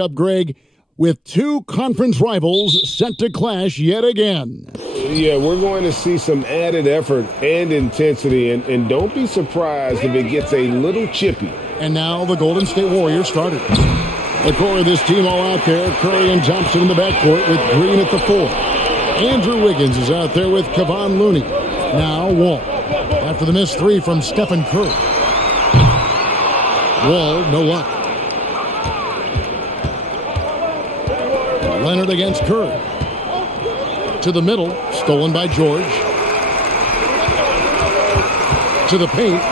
Up, Greg, with two conference rivals set to clash yet again. Yeah, we're going to see some added effort and intensity, and don't be surprised if it gets a little chippy. And now the Golden State Warriors starters. The core of this team all out there, Curry and Thompson in the backcourt with Green at the 4. Andrew Wiggins is out there with Kevon Looney. Now Wall. After the missed three from Stephen Curry. Wall, no luck. Leonard against Curry. To the middle, stolen by George. To the paint.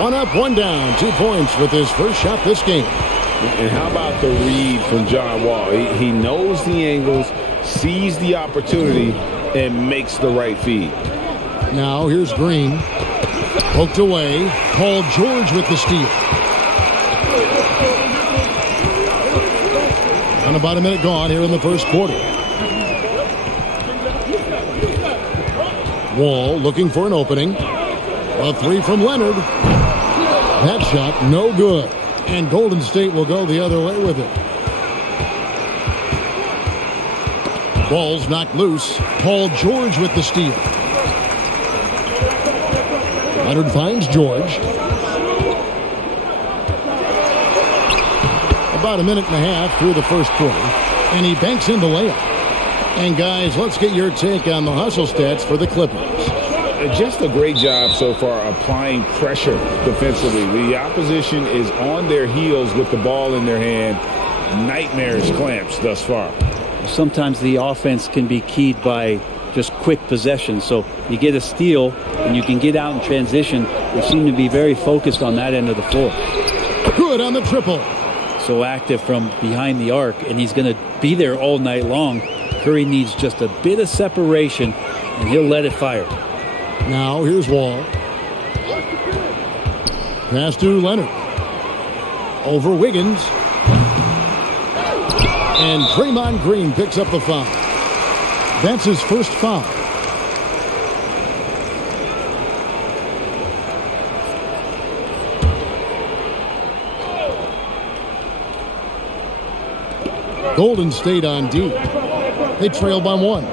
One up, one down. 2 points with his first shot this game. And how about the read from John Wall? He knows the angles, sees the opportunity, and makes the right feed. Now here's Green. Poked away. Paul George with the steal. And about a minute gone here in the first quarter. Wall looking for an opening. A three from Leonard. That shot no good. And Golden State will go the other way with it. Ball's knocked loose. Paul George with the steal. Leonard finds George. About a minute and a half through the first quarter, and he banks in the layup. And guys, let's get your take on the hustle stats for the Clippers. Just a great job so far applying pressure defensively. The opposition is on their heels with the ball in their hand. Nightmarish clamps thus far. Sometimes the offense can be keyed by just quick possession. So you get a steal and you can get out in transition. They seem to be very focused on that end of the floor. Good on the triple. So active from behind the arc, and he's going to be there all night long. Curry needs just a bit of separation, and he'll let it fire. Now here's Wall. Pass to Leonard. Over Wiggins. And Draymond Green picks up the foul. That's his first foul. Golden State on D. They trail by 1.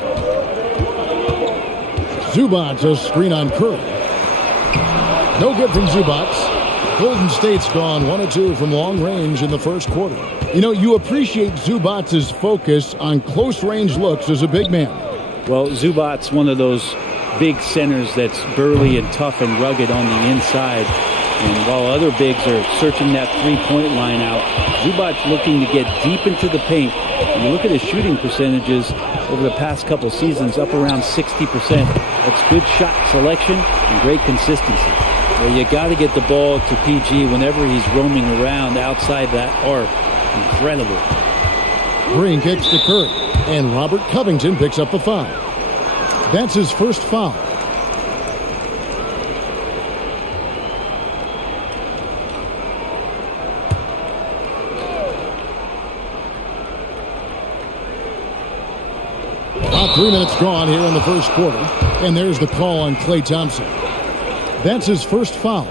Zubac a screen on Curry. No good from Zubac. Golden State's gone 1 of 2 from long range in the first quarter. You know, you appreciate Zubac's focus on close-range looks as a big man. Well, Zubac's one of those big centers that's burly and tough and rugged on the inside. And while other bigs are searching that three-point line out, Zubac's looking to get deep into the paint. And you look at his shooting percentages over the past couple seasons, up around 60%. That's good shot selection and great consistency. You got to get the ball to PG whenever he's roaming around outside that arc. Incredible. Green kicks to Curry, and Robert Covington picks up the foul. That's his first foul. About 3 minutes gone here in the first quarter, and there's the call on Klay Thompson. That's his first foul.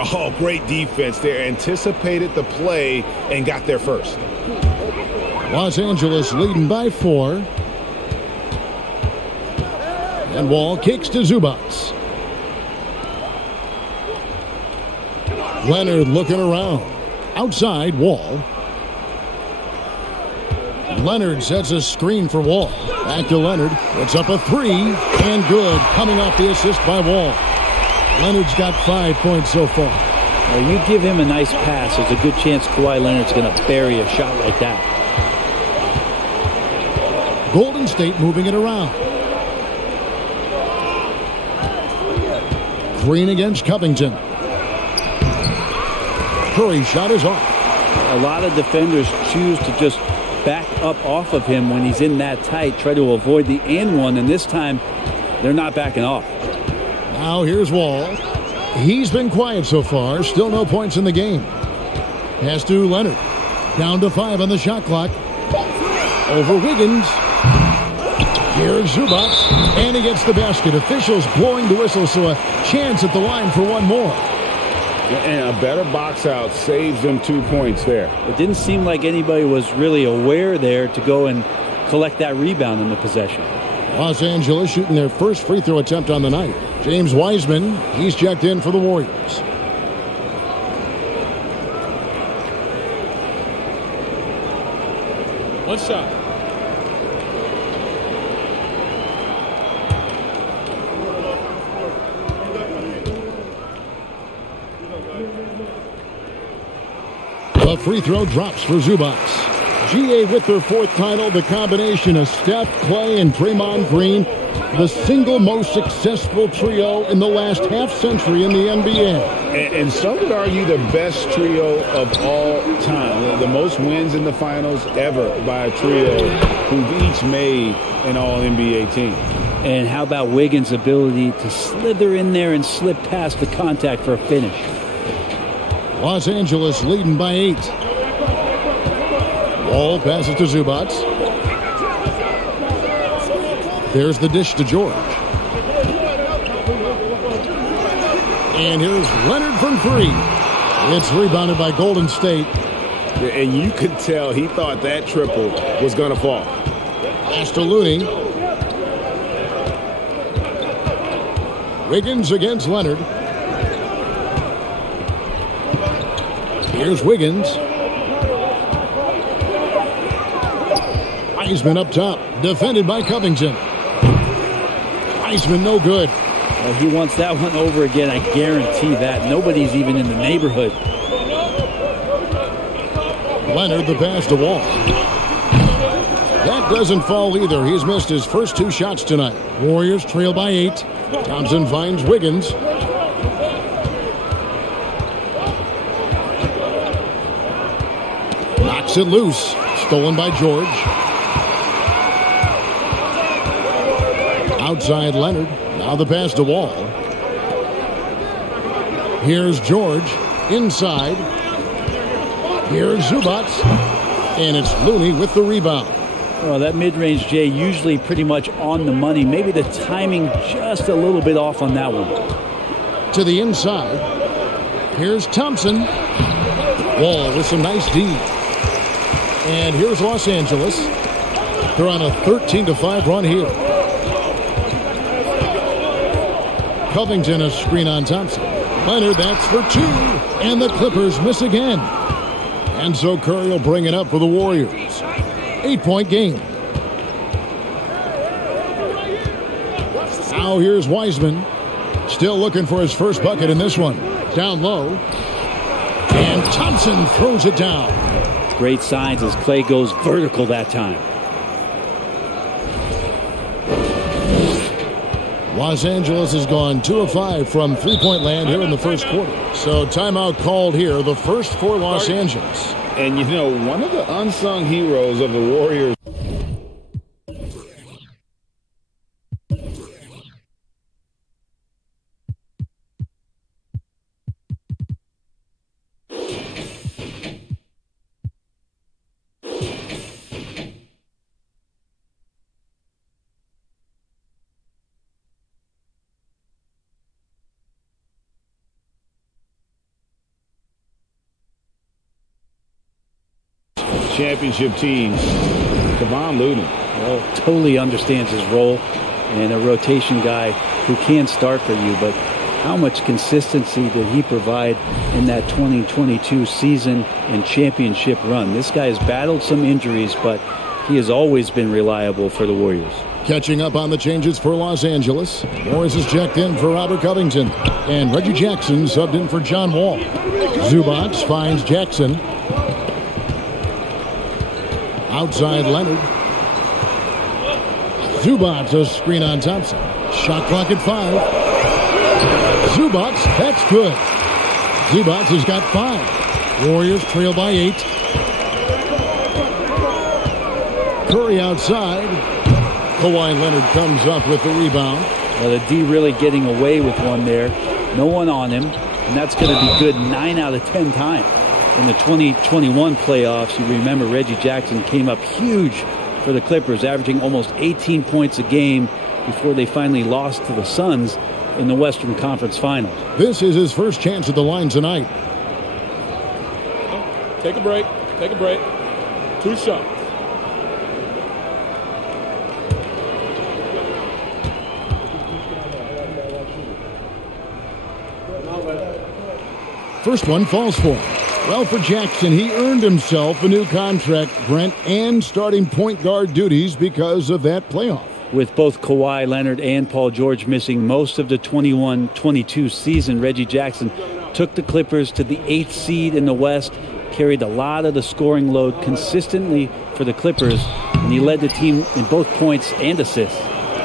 Oh, great defense there. Anticipated the play and got there first. Los Angeles leading by 4. And Wall kicks to Zubac. Leonard looking around. Outside, Wall. Leonard sets a screen for Wall. Back to Leonard. Puts up a 3. And good. Coming off the assist by Wall. Leonard's got 5 points so far. Well, you give him a nice pass, there's a good chance Kawhi Leonard's going to bury a shot like that. Golden State moving it around. Green against Covington. Curry shot is off. A lot of defenders choose to just back up off of him when he's in that tight, try to avoid the and one, and this time they're not backing off. Now here's Wall. He's been quiet so far. Still no points in the game. Pass to Leonard. Down to 5 on the shot clock. Over Wiggins. Here's Zubac. And he gets the basket. Officials blowing the whistle, so a chance at the line for one more. And a better box out saves them 2 points there. It didn't seem like anybody was really aware there to go and collect that rebound in the possession. Los Angeles shooting their first free throw attempt on the night. James Wiseman, he's checked in for the Warriors. One shot. The free throw drops for Zubac. GA with their 4th title, the combination of Steph, Clay, and Draymond Green, the single most successful trio in the last half-century in the NBA. And some would argue the best trio of all time. The most wins in the finals ever by a trio who've each made an All-NBA team. And how about Wiggins' ability to slither in there and slip past the contact for a finish? Los Angeles leading by 8. Wall passes to Zubac. There's the dish to George. And here's Leonard from 3. It's rebounded by Golden State. And you could tell he thought that triple was going to fall. Pass to Looney. Wiggins against Leonard. Here's Wiggins. Wiseman up top, defended by Covington. Wiseman no good. Well, he wants that one over again, I guarantee that. Nobody's even in the neighborhood. Leonard the pass to Wall. That doesn't fall either. He's missed his first 2 shots tonight. Warriors trail by 8. Thompson finds Wiggins. Knocks it loose. Stolen by George. Outside Leonard. Now the pass to Wall. Here's George. Inside. Here's Zubac. And it's Looney with the rebound. Well, that mid-range, Jay, usually pretty much on the money. Maybe the timing just a little bit off on that one. To the inside. Here's Thompson. Wall with some nice D. And here's Los Angeles. They're on a 13-5 run here. Covington a screen on Thompson. Leonard, that's for 2. And the Clippers miss again. And so Curry will bring it up for the Warriors. 8-point game. Now here's Wiseman. Still looking for his first bucket in this one. Down low. And Thompson throws it down. Great signs as Clay goes vertical that time. Los Angeles has gone 2 of 5 from three-point land here in the first quarter. So timeout called here, the first for Los Angeles. And, you know, one of the unsung heroes of the Warriors. Championship teams, Kevon Looney. Well, totally understands his role and a rotation guy who can start for you, but how much consistency did he provide in that 2022 season and championship run? This guy has battled some injuries, but he has always been reliable for the Warriors. Catching up on the changes for Los Angeles. Morris is checked in for Robert Covington. And Reggie Jackson subbed in for John Wall. Zubac finds Jackson. Outside Leonard. Zubac a screen on Thompson. Shot clock at 5. Zubac, that's good. Zubac has got 5. Warriors trail by 8. Curry outside. Kawhi Leonard comes up with the rebound. Well, the D really getting away with one there. No one on him, and that's going to be good 9 out of 10 times. In the 2021 playoffs, you remember Reggie Jackson came up huge for the Clippers, averaging almost 18 points a game before they finally lost to the Suns. in the Western Conference Finals. This is his first chance at the line tonight. Take a break. Take a break. 2 shots. First one falls for him. Well, for Jackson, he earned himself a new contract, Brent, and starting point guard duties because of that playoff. With both Kawhi Leonard and Paul George missing most of the 21-22 season, Reggie Jackson took the Clippers to the 8th seed in the West, carried a lot of the scoring load consistently for the Clippers, and he led the team in both points and assists.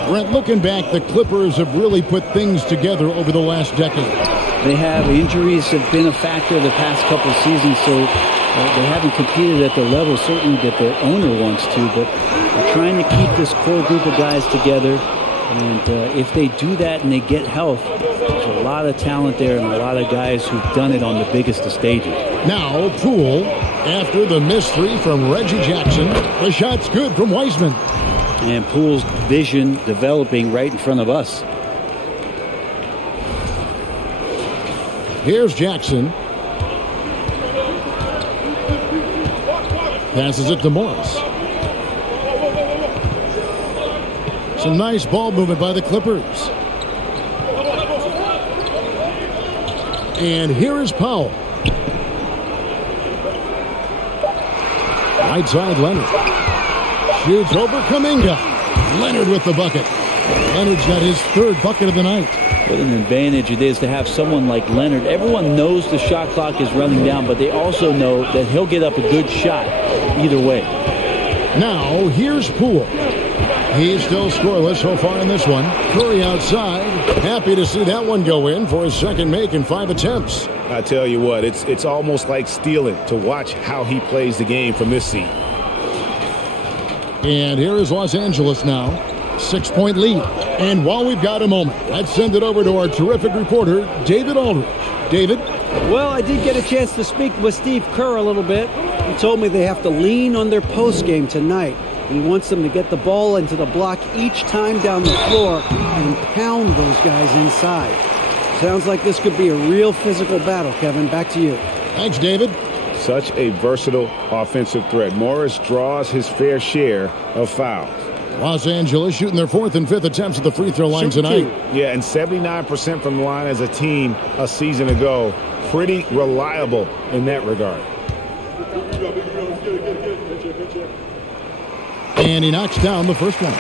Brent, looking back, the Clippers have really put things together over the last decade. They have. Injuries have been a factor the past couple of seasons, so they haven't competed at the level certainly that their owner wants to, but they're trying to keep this core group of guys together. And if they do that and they get health, there's a lot of talent there and a lot of guys who've done it on the biggest of stages. Now, Poole, after the missed 3 from Reggie Jackson, the shot's good from Wiseman. And Poole's vision developing right in front of us. Here's Jackson. Passes it to Morris. Some nice ball movement by the Clippers. And here is Powell. Right side, Leonard. Shoots over Kuminga. Leonard with the bucket. Leonard's got his 3rd bucket of the night. What an advantage it is to have someone like Leonard. Everyone knows the shot clock is running down, but they also know that he'll get up a good shot either way. Now, here's Poole. He's still scoreless so far in this one. Curry outside. Happy to see that one go in for his 2nd make in 5 attempts. I tell you what, it's almost like stealing to watch how he plays the game from this seat. And here is Los Angeles now. 6-point lead. And while we've got a moment, let's send it over to our terrific reporter, David Aldridge. David? Well, I did get a chance to speak with Steve Kerr a little bit. He told me they have to lean on their post game tonight. He wants them to get the ball into the block each time down the floor and pound those guys inside. Sounds like this could be a real physical battle, Kevin. Back to you. Thanks, David. Such a versatile offensive threat. Morris draws his fair share of fouls. Los Angeles shooting their 4th and 5th attempts at the free throw line tonight. Yeah, and 79% from the line as a team a season ago. Pretty reliable in that regard. And he knocks down the first one.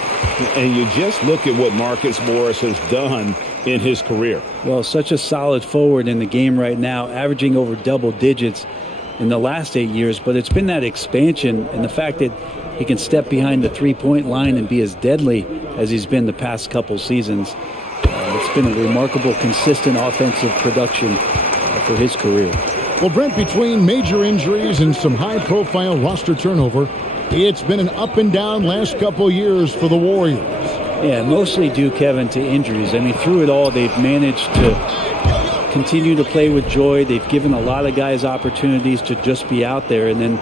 And you just look at what Marcus Morris has done in his career. Well, such a solid forward in the game right now, averaging over double digits in the last 8 years. But it's been that expansion and the fact that he can step behind the three-point line and be as deadly as he's been the past couple seasons. It's been a remarkable, consistent offensive production for his career. Well, Brent, between major injuries and some high-profile roster turnover, it's been an up-and-down last couple years for the Warriors. Yeah, mostly due, Kevin, to injuries. I mean, through it all, they've managed to continue to play with joy. They've given a lot of guys opportunities to just be out there, and then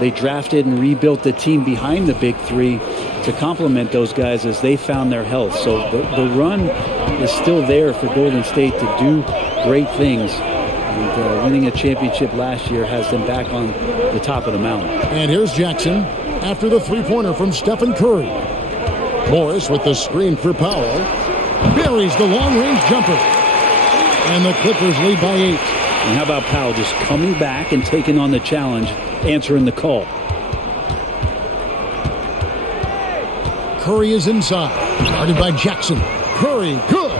they drafted and rebuilt the team behind the big three to complement those guys as they found their health. So the run is still there for Golden State to do great things. And winning a championship last year has them back on the top of the mountain. And here's Jackson after the three-pointer from Stephen Curry. Morris with the screen for Powell. Buries the long-range jumper. And the Clippers lead by 8. And how about Powell just coming back and taking on the challenge, answering the call. Curry is inside. Guarded by Jackson. Curry, good.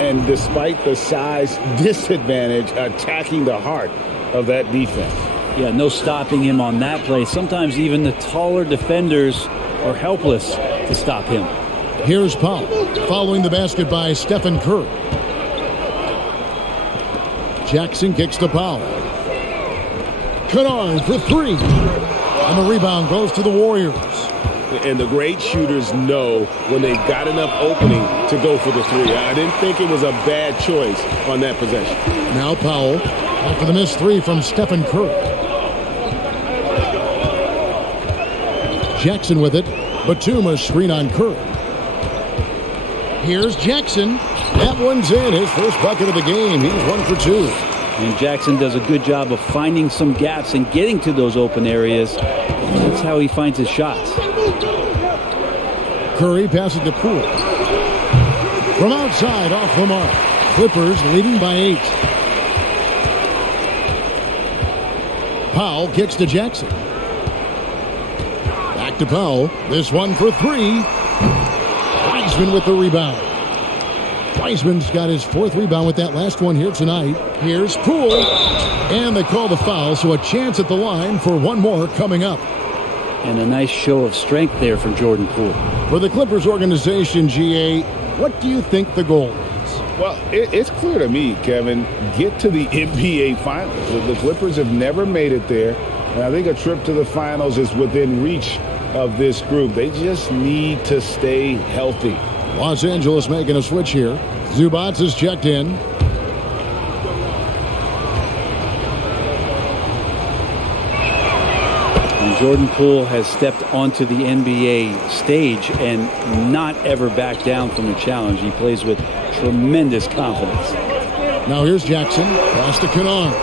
And despite the size disadvantage, attacking the heart of that defense. Yeah, no stopping him on that play. Sometimes even the taller defenders are helpless to stop him. Here's Powell, following the basket by Stephen Curry. Jackson kicks to Powell. Kennard for 3. And the rebound goes to the Warriors. And the great shooters know when they've got enough opening to go for the 3. I didn't think it was a bad choice on that possession. Now Powell after the missed 3 from Stephen Curry. Jackson with it. Batum a screen on Curry. Here's Jackson. That one's in. His first bucket of the game. He's 1 for 2. And Jackson does a good job of finding some gaps and getting to those open areas. That's how he finds his shots. Curry passes to Poole. From outside, off the mark. Clippers leading by 8. Powell kicks to Jackson. Back to Powell. This one for 3. Wiseman with the rebound. Wiseman's got his 4th rebound with that last one here tonight. Here's Poole. And they call the foul, so a chance at the line for one more coming up. And a nice show of strength there from Jordan Poole. For the Clippers organization, GA, what do you think the goal is? Well, it's clear to me, Kevin, get to the NBA Finals. The Clippers have never made it there, and I think a trip to the Finals is within reach of this group. They just need to stay healthy. Los Angeles making a switch here. Zubac is checked in. And Jordan Poole has stepped onto the NBA stage and not ever backed down from a challenge. He plays with tremendous confidence. Now here's Jackson. Pass to Kennard.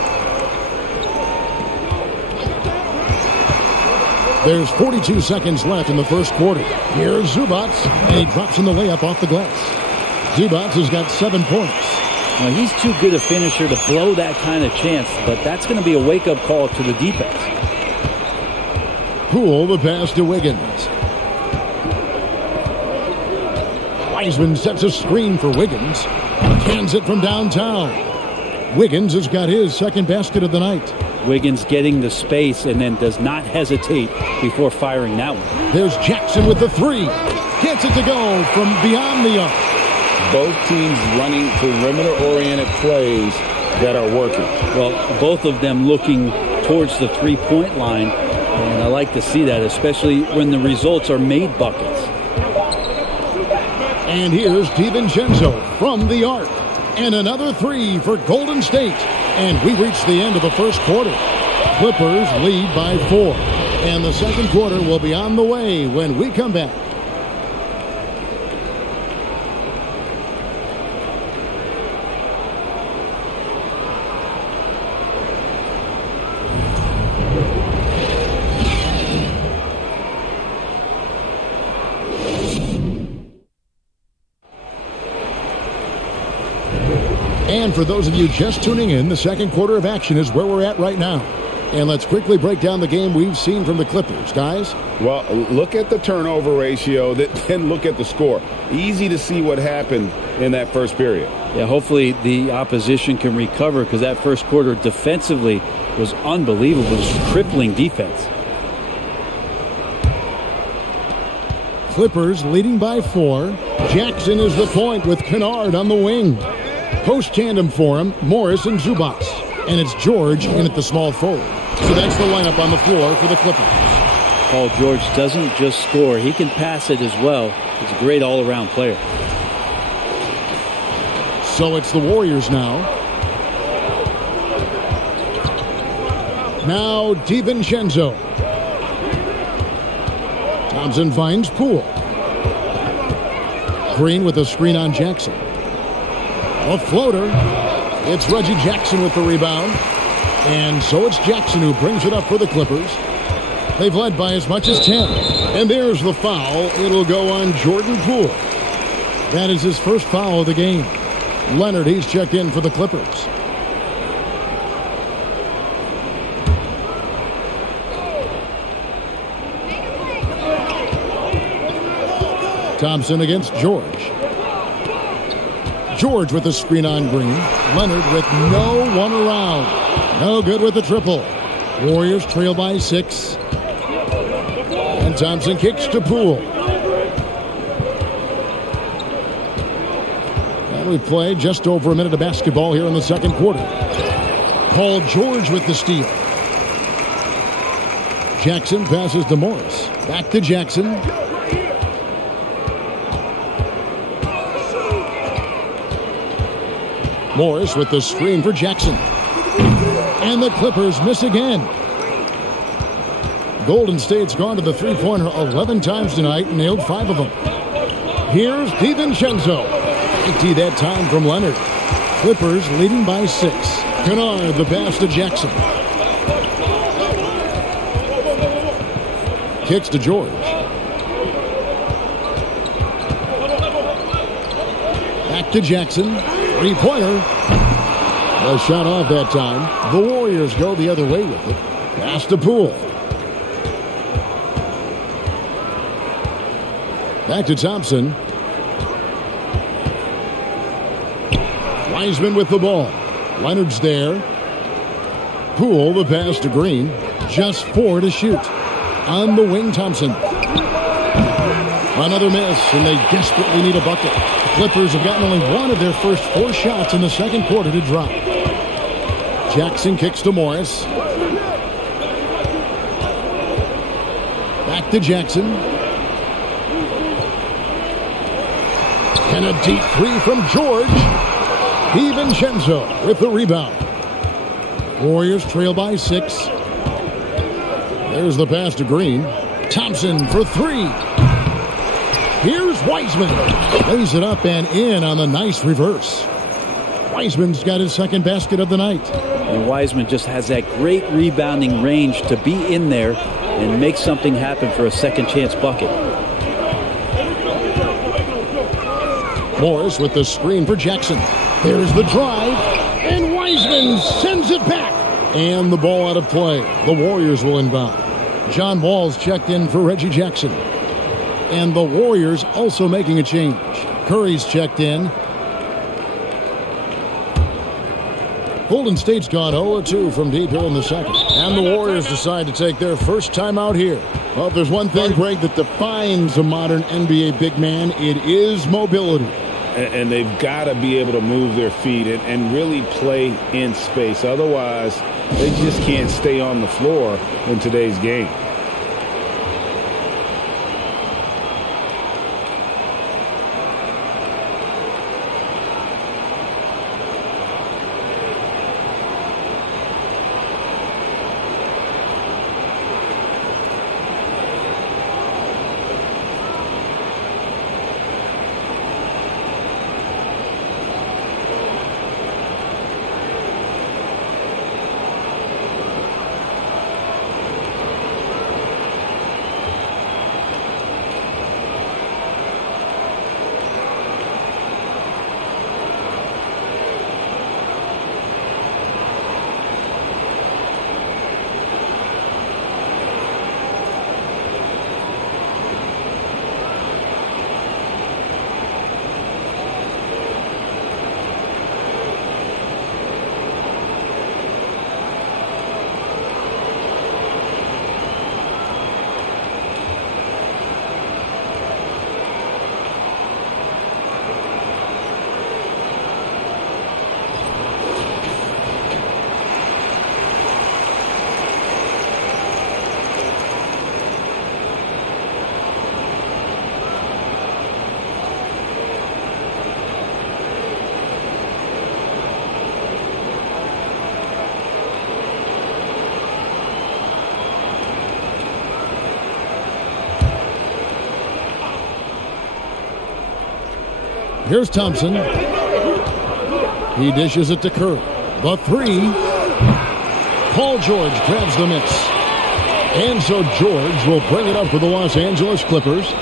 There's 42 seconds left in the first quarter. Here's Zubac, and he drops in the layup off the glass. Zubac has got 7 points. Well, he's too good a finisher to blow that kind of chance, but that's going to be a wake-up call to the defense. Poole, the pass to Wiggins. Wiseman sets a screen for Wiggins. Cans it from downtown. Wiggins has got his 2nd basket of the night. Wiggins getting the space and then does not hesitate before firing that one. There's Jackson with the 3. Gets it to go from beyond the arc. Both teams running perimeter-oriented plays that are working. Well, both of them looking towards the three-point line, and I like to see that, especially when the results are made buckets. And here's DiVincenzo from the arc. And another 3 for Golden State. And we reach the end of the first quarter. Clippers lead by 4. And the second quarter will be on the way when we come back. And for those of you just tuning in, the second quarter of action is where we're at right now. And let's quickly break down the game we've seen from the Clippers, guys. Well, look at the turnover ratio, then look at the score. Easy to see what happened in that first period. Yeah, hopefully the opposition can recover, because that first quarter defensively was unbelievable. It was crippling defense. Clippers leading by 4. Jackson is the point with Kennard on the wing. Post tandem for him, Morris and Zubac. And it's George in at the small forward. So that's the lineup on the floor for the Clippers. Paul George doesn't just score. He can pass it as well. He's a great all-around player. So it's the Warriors now. Now DiVincenzo. Thompson finds Poole. Green with a screen on Jackson. A floater. It's Reggie Jackson with the rebound. And so it's Jackson who brings it up for the Clippers. They've led by as much as 10. And there's the foul. It'll go on Jordan Poole. That is his first foul of the game. Leonard, he's checked in for the Clippers. Thompson against George. George with the screen on Green. Leonard with no one around. No good with the triple. Warriors trail by 6. And Thompson kicks to Poole. And we've played just over a minute of basketball here in the second quarter. Paul George with the steal. Jackson passes to Morris. Back to Jackson. Morris with the screen for Jackson. And the Clippers miss again. Golden State's gone to the three-pointer 11 times tonight and nailed 5 of them. Here's DiVincenzo. Empty that time from Leonard. Clippers leading by 6. Kennard, the pass to Jackson. Kicks to George. Back to Jackson. Three-pointer. A shot off that time. The Warriors go the other way with it. Pass to Poole. Back to Thompson. Wiseman with the ball. Leonard's there. Poole, the pass to Green. Just 4 to shoot. On the wing, Thompson. Another miss, and they desperately need a bucket. The Clippers have gotten only 1 of their first 4 shots in the second quarter to drop. Jackson kicks to Morris. Back to Jackson. And a deep 3 from George. DiVincenzo with the rebound. Warriors trail by 6. There's the pass to Green. Thompson for 3. Here's Wiseman. Lays it up and in on the nice reverse. Wiseman's got his second basket of the night. And Wiseman just has that great rebounding range to be in there and make something happen for a second chance bucket. Morris with the screen for Jackson. There's the drive, and Wiseman sends it back. And the ball out of play. The Warriors will inbound. John Wall's checked in for Reggie Jackson. And the Warriors also making a change. Curry's checked in. Golden State's gone 0-2 from deep here in the second. And the Warriors decide to take their first time out here. Well, if there's one thing, Greg, that defines a modern NBA big man, it is mobility. And they've got to be able to move their feet and really play in space. Otherwise, they just can't stay on the floor in today's game. Here's Thompson. He dishes it to Curry. The 3. Paul George grabs the miss. And so George will bring it up for the Los Angeles Clippers.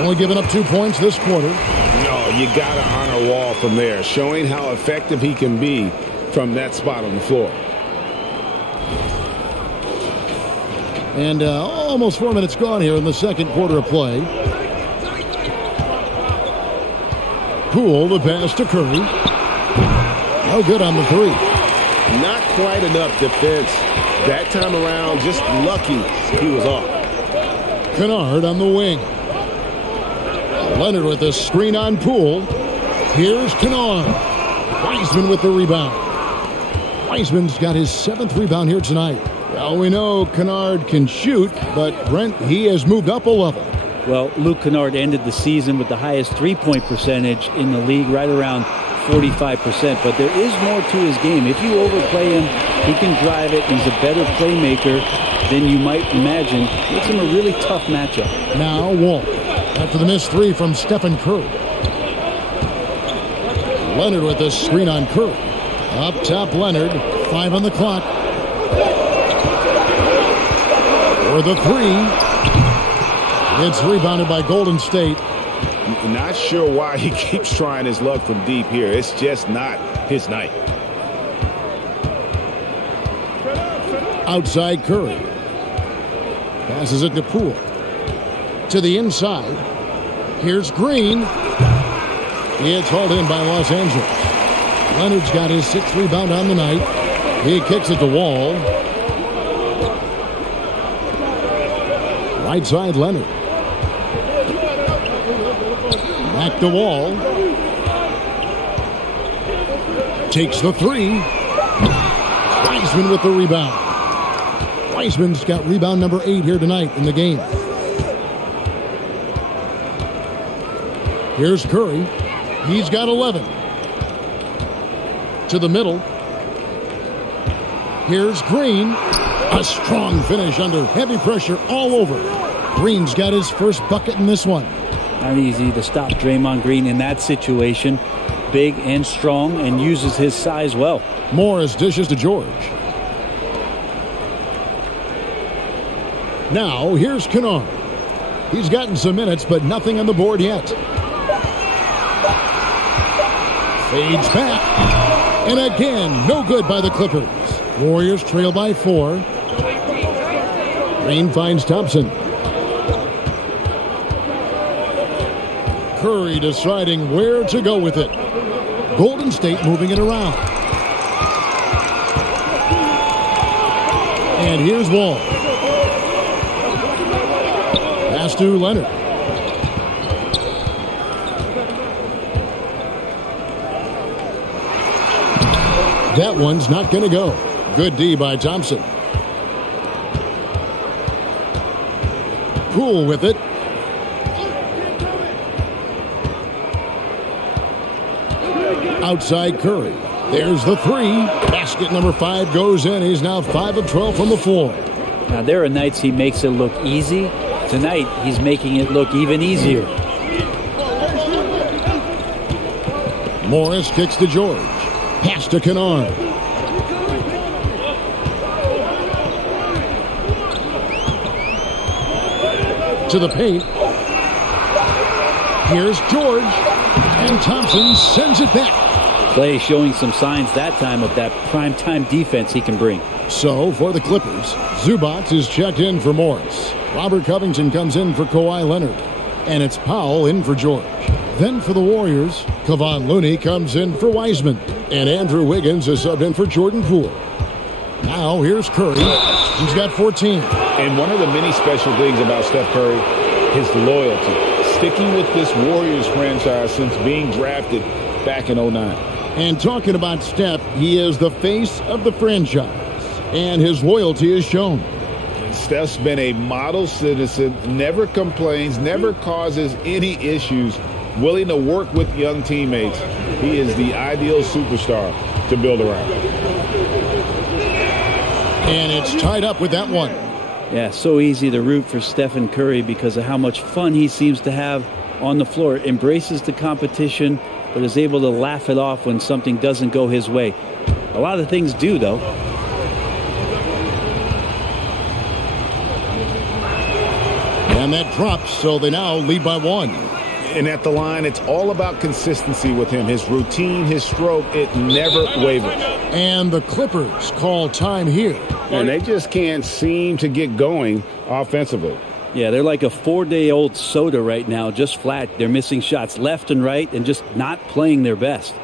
Only giving up 2 points this quarter. No, you got to honor Wall from there, showing how effective he can be from that spot on the floor. And almost 4 minutes gone here in the second quarter of play. Poole, the pass to Curry. No good on the 3. Not quite enough defense that time around. Just lucky he was off. Kennard on the wing. Leonard with a screen on Poole. Here's Kennard. Wiseman with the rebound. Wiseman's got his 7th rebound here tonight. Well, we know Kennard can shoot, but Brent, he has moved up a level. Well, Luke Kennard ended the season with the highest three-point percentage in the league, right around 45%. But there is more to his game. If you overplay him, he can drive it. He's a better playmaker than you might imagine. Makes him a really tough matchup. Now Wall. after the missed three from Stephen Curry. Leonard with the screen on Curry. Up top, Leonard. 5 on the clock. For the three. It's rebounded by Golden State. Not sure why he keeps trying his luck from deep here. It's just not his night. Outside Curry. Passes it to Poole. To the inside. Here's Green. It's hauled in by Los Angeles. Leonard's got his 6th rebound on the night. He kicks it to Wall. Right side Leonard. Back to Wall. Takes the three. Wiseman with the rebound. Wiseman's got rebound number 8 here tonight in the game. Here's Curry. He's got 11. To the middle. Here's Green. A strong finish under heavy pressure all over. Green's got his first bucket in this one. Not easy to stop Draymond Green in that situation. Big and strong and uses his size well. Morris dishes to George. Now here's Kennard. He's gotten some minutes, but nothing on the board yet. Fades back. And again, no good by the Clippers. Warriors trail by 4. Green finds Thompson. Curry deciding where to go with it. Golden State moving it around. And here's Wall. Pass to Leonard. That one's not going to go. Good D by Thompson. Poole with it. Outside Curry. There's the three. Basket number 5 goes in. He's now 5 of 12 from the floor. Now, there are nights he makes it look easy. Tonight, he's making it look even easier. Morris kicks to George. Pass to Kennard. To the paint. Here's George. And Thompson sends it back. Clay showing some signs that time of that primetime defense he can bring. So, for the Clippers, Zubac is checked in for Morris. Robert Covington comes in for Kawhi Leonard. And it's Powell in for George. Then for the Warriors, Kevon Looney comes in for Wiseman. And Andrew Wiggins is subbed in for Jordan Poole. Now, here's Curry. He's got 14. And one of the many special things about Steph Curry, his loyalty. Sticking with this Warriors franchise since being drafted back in 2009. And talking about Steph, he is the face of the franchise. And his loyalty is shown. Steph's been a model citizen, never complains, never causes any issues, willing to work with young teammates. He is the ideal superstar to build around. And it's tied up with that one. Yeah, so easy to root for Stephen Curry because of how much fun he seems to have on the floor. Embraces the competition, but is able to laugh it off when something doesn't go his way. A lot of things do, though. And that drops, so they now lead by 1. And at the line, it's all about consistency with him. His routine, his stroke, it never wavers. And the Clippers call time here. And they just can't seem to get going offensively. Yeah, they're like a 4-day-old soda right now, just flat. They're missing shots left and right and just not playing their best.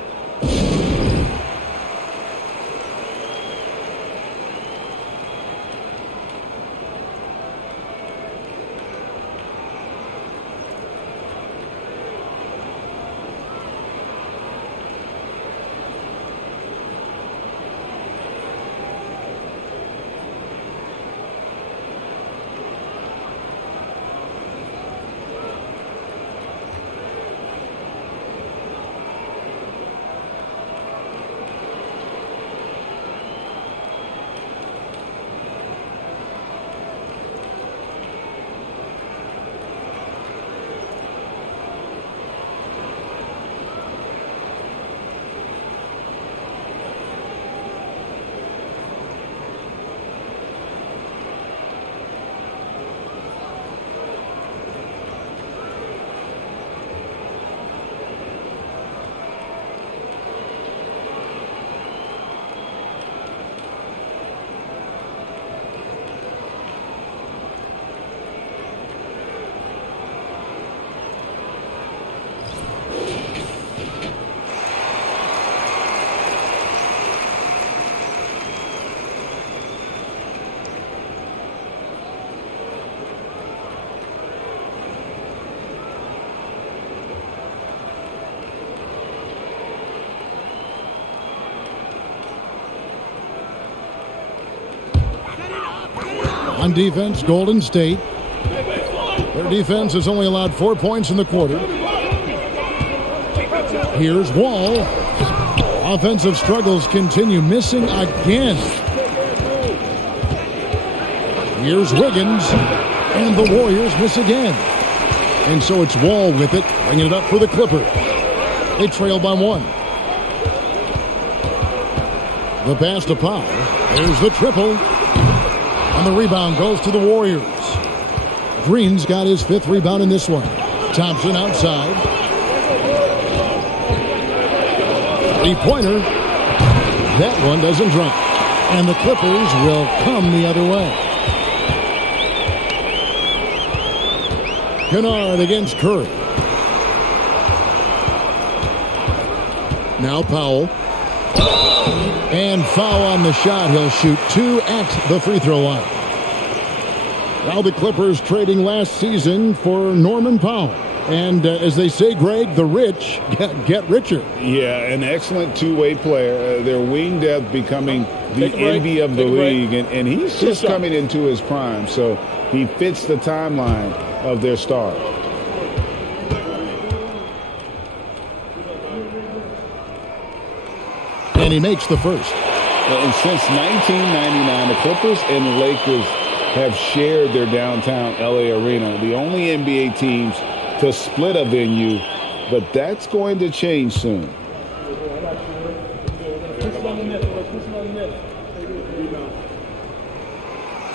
On defense, Golden State. Their defense has only allowed 4 points in the quarter. Here's Wall. Offensive struggles continue, missing again. Here's Wiggins, and the Warriors miss again. And so it's Wall with it, bringing it up for the Clippers. They trail by 1. The pass to Powell. There's the triple. And the rebound goes to the Warriors. Green's got his 5th rebound in this one. Thompson outside. 3-pointer. That one doesn't drop. And the Clippers will come the other way. Kennard against Curry. Now Powell. And foul on the shot. He'll shoot 2 at the free throw line. Now the Clippers trading last season for Norman Powell. And as they say, Greg, the rich get richer. Yeah, an excellent two-way player. Their wing depth becoming the envy of the league. And he's just coming into his prime. So he fits the timeline of their star. And he makes the first. And since 1999, the Clippers and the Lakers have shared their downtown LA arena. The only NBA teams to split a venue, but that's going to change soon.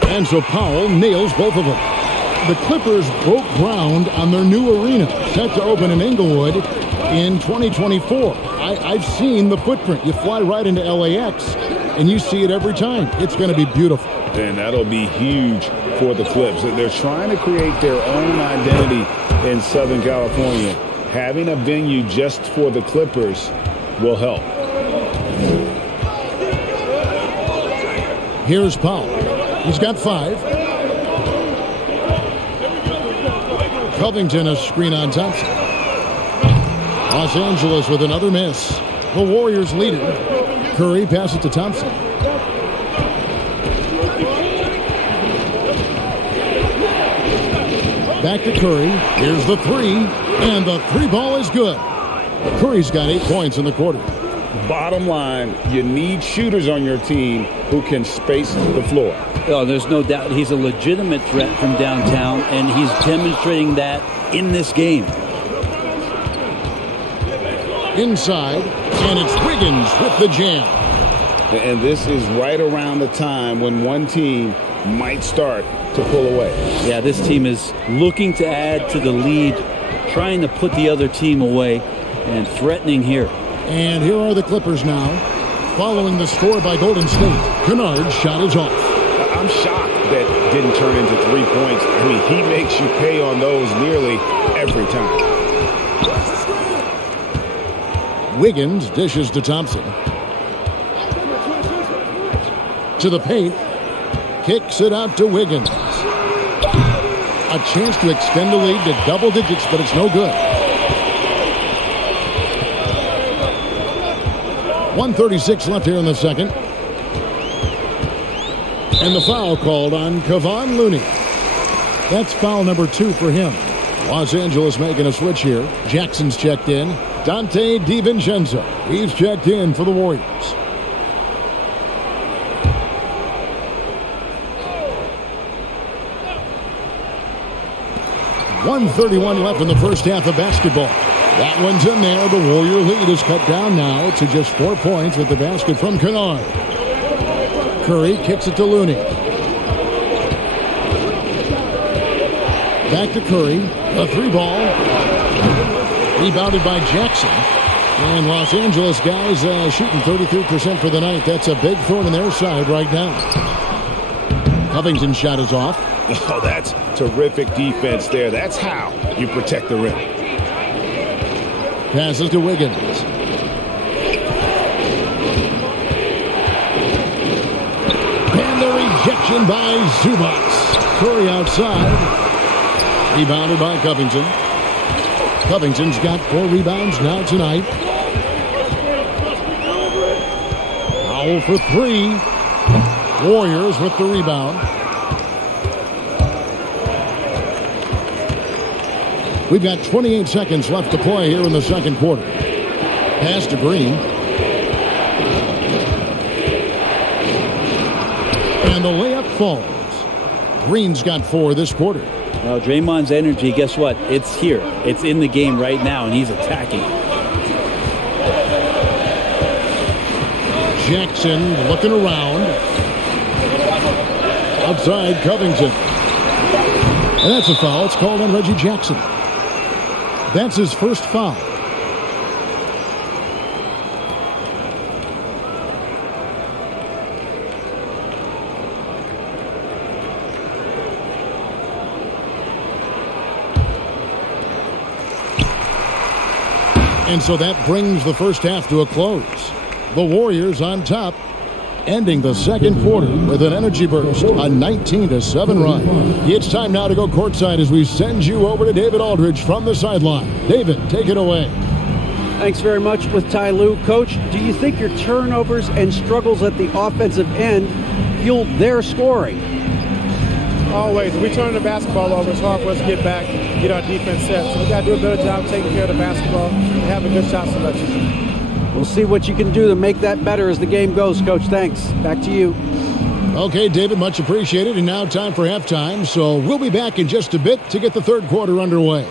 And so Powell nails both of them. The Clippers broke ground on their new arena, set to open in Inglewood in 2024. I've seen the footprint. You fly right into LAX, and you see it every time. It's going to be beautiful. And that'll be huge for the Clips. They're trying to create their own identity in Southern California. Having a venue just for the Clippers will help. Here's Powell. He's got 5. Covington a screen on Thompson. Los Angeles with another miss. The Warriors lead it. Curry passes to Thompson. Back to Curry. Here's the 3. And the 3 ball is good. Curry's got 8 points in the quarter. Bottom line, you need shooters on your team who can space the floor. Oh, there's no doubt he's a legitimate threat from downtown, and he's demonstrating that in this game. Inside, and it's Wiggins with the jam. And this is right around the time when one team might start to pull away. Yeah, this team is looking to add to the lead, trying to put the other team away, and threatening here. And here are the Clippers now, following the score by Golden State. Kennard's shot is off. I'm shocked that didn't turn into 3 points. I mean, he makes you pay on those nearly every time. Wiggins dishes to Thompson. To the paint. Kicks it out to Wiggins. A chance to extend the lead to double digits, but it's no good. 1:36 left here in the second. And the foul called on Kevon Looney. That's foul number 2 for him. Los Angeles making a switch here. Jackson's checked in. Dante DiVincenzo. He's checked in for the Warriors. .131 left in the first half of basketball. That one's in there. The Warrior lead is cut down now to just 4 points with the basket from Kennard. Curry kicks it to Looney. Back to Curry. A 3 ball. Rebounded by Jackson. And Los Angeles guys shooting 33% for the night. That's a big thorn in their side right now. Covington's shot is off. Oh, that's terrific defense there. That's how you protect the rim. Passes to Wiggins. And the rejection by Zubac. Curry outside. Rebounded by Covington. Covington's got 4 rebounds now tonight. Powell for 3. Warriors with the rebound. We've got 28 seconds left to play here in the second quarter. Pass to Green. And the layup falls. Green's got 4 this quarter. Well, Draymond's energy, guess what? It's here. It's in the game right now, and he's attacking. Jackson looking around. Outside, Covington. And that's a foul. It's called on Reggie Jackson. That's his first foul. And so that brings the first half to a close. The Warriors on top, ending the second quarter with an energy burst, a 19-7 run. It's time now to go courtside as we send you over to David Aldridge from the sideline. David, take it away. Thanks very much with Ty Lue. Coach, do you think your turnovers and struggles at the offensive end fueled their scoring? Always. If we turn the basketball over, it's hard for us to get back, get our defense set. So we got to do a better job taking care of the basketball and have a good shot selection. We'll see what you can do to make that better as the game goes, Coach. Thanks. Back to you. Okay, David, much appreciated. And now time for halftime. So we'll be back in just a bit to get the third quarter underway.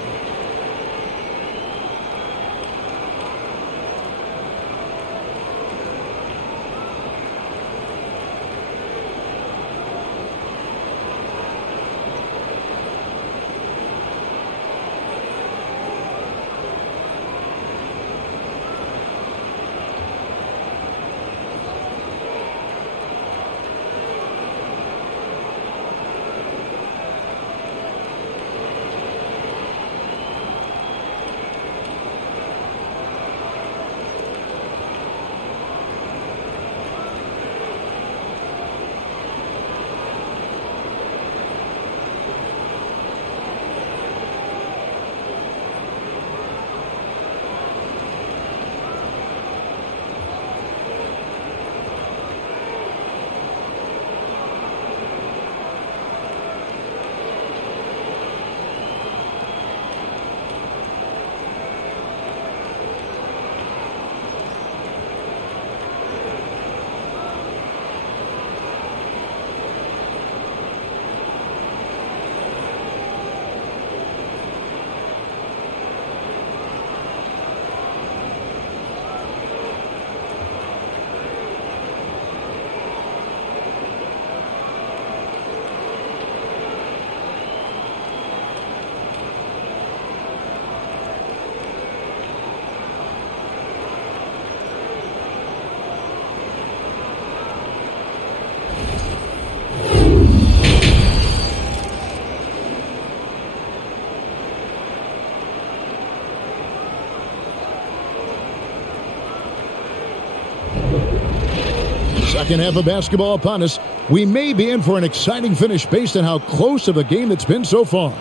Second half of basketball upon us. We may be in for an exciting finish based on how close of a game it's been so far.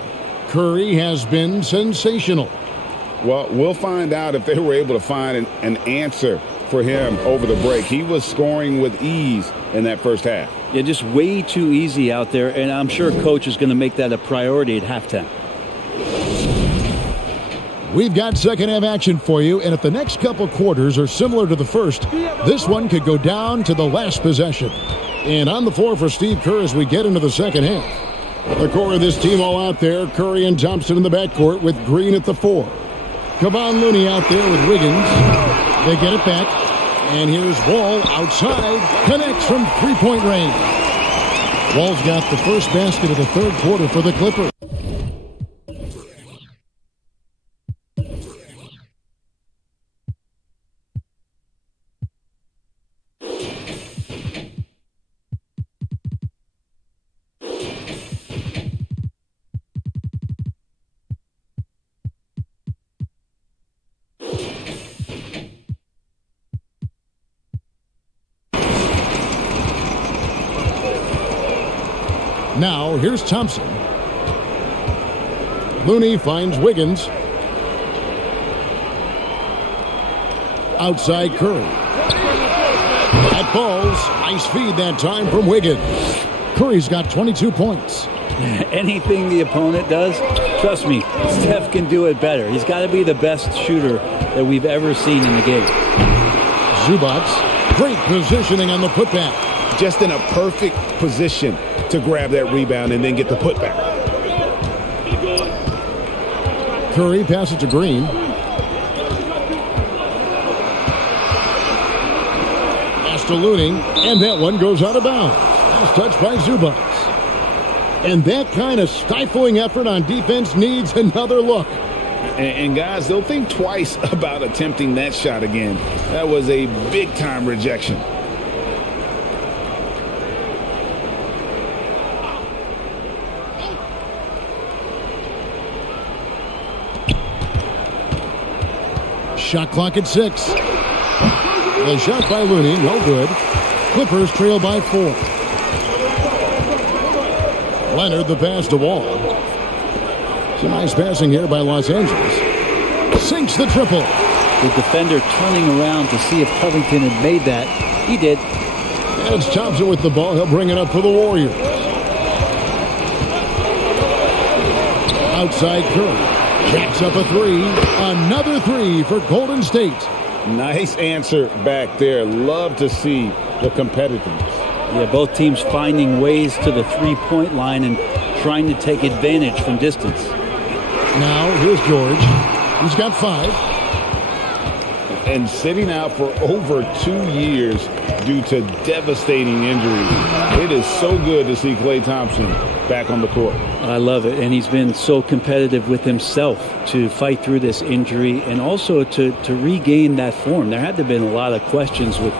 Curry has been sensational. Well, we'll find out if they were able to find an answer for him over the break. He was scoring with ease in that first half. Yeah, just way too easy out there, and I'm sure Coach is going to make that a priority at halftime. We've got second half action for you, and if the next couple quarters are similar to the first, this one could go down to the last possession. And on the floor for Steve Kerr as we get into the second half. The core of this team all out there, Curry and Thompson in the backcourt with Green at the 4. Kevon Looney out there with Wiggins. They get it back, and here's Wall outside, connects from three-point range. Wall's got the first basket of the third quarter for the Clippers. Now, here's Thompson. Looney finds Wiggins. Outside Curry. That falls. Nice feed that time from Wiggins. Curry's got 22 points. Anything the opponent does, trust me, Steph can do it better. He's got to be the best shooter that we've ever seen in the game. Zubac, great positioning on the putback. Just in a perfect position to grab that rebound and then get the putback. Curry passes to Green. Pass to Looney, and that one goes out of bounds. Last touch by Zubac. And that kind of stifling effort on defense needs another look. And guys, they'll think twice about attempting that shot again. That was a big-time rejection. Shot clock at 6. The shot by Looney, no good. Clippers trail by 4. Leonard, the pass to Wall. Some nice passing here by Los Angeles. Sinks the triple. The defender turning around to see if Covington had made that. He did. It's Thompson with the ball. He'll bring it up for the Warriors. Outside Curry. Jacks up a 3. Another 3 for Golden State. Nice answer back there. Love to see the competitiveness. Yeah, both teams finding ways to the three-point line and trying to take advantage from distance. Now, here's George. He's got 5. And sitting out for over 2 years due to devastating injuries. It is so good to see Klay Thompson back on the court. I love it, and he's been so competitive with himself to fight through this injury and also to regain that form. There had to have been a lot of questions with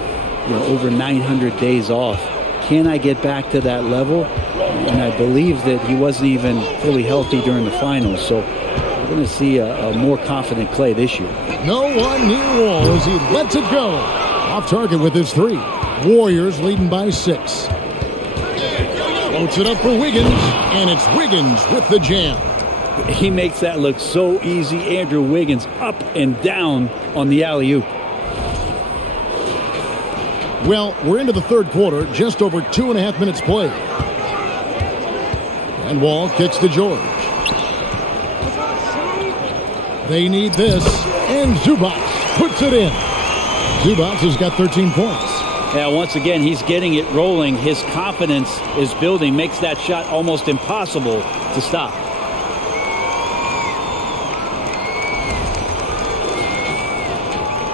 over 900 days off. Can I get back to that level? And I believe that he wasn't even fully healthy during the finals, so we're going to see a more confident Klay this year. No one near Wall as he lets it go. Off target with his 3. Warriors leading by 6. Floats it up for Wiggins, and it's Wiggins with the jam. He makes that look so easy. Andrew Wiggins up and down on the alley-oop. Well, we're into the third quarter, just over 2.5 minutes played. And Wall kicks to George. They need this, and Zubac puts it in. Zubac has got 13 points. Yeah, once again, he's getting it rolling. His confidence is building, makes that shot almost impossible to stop.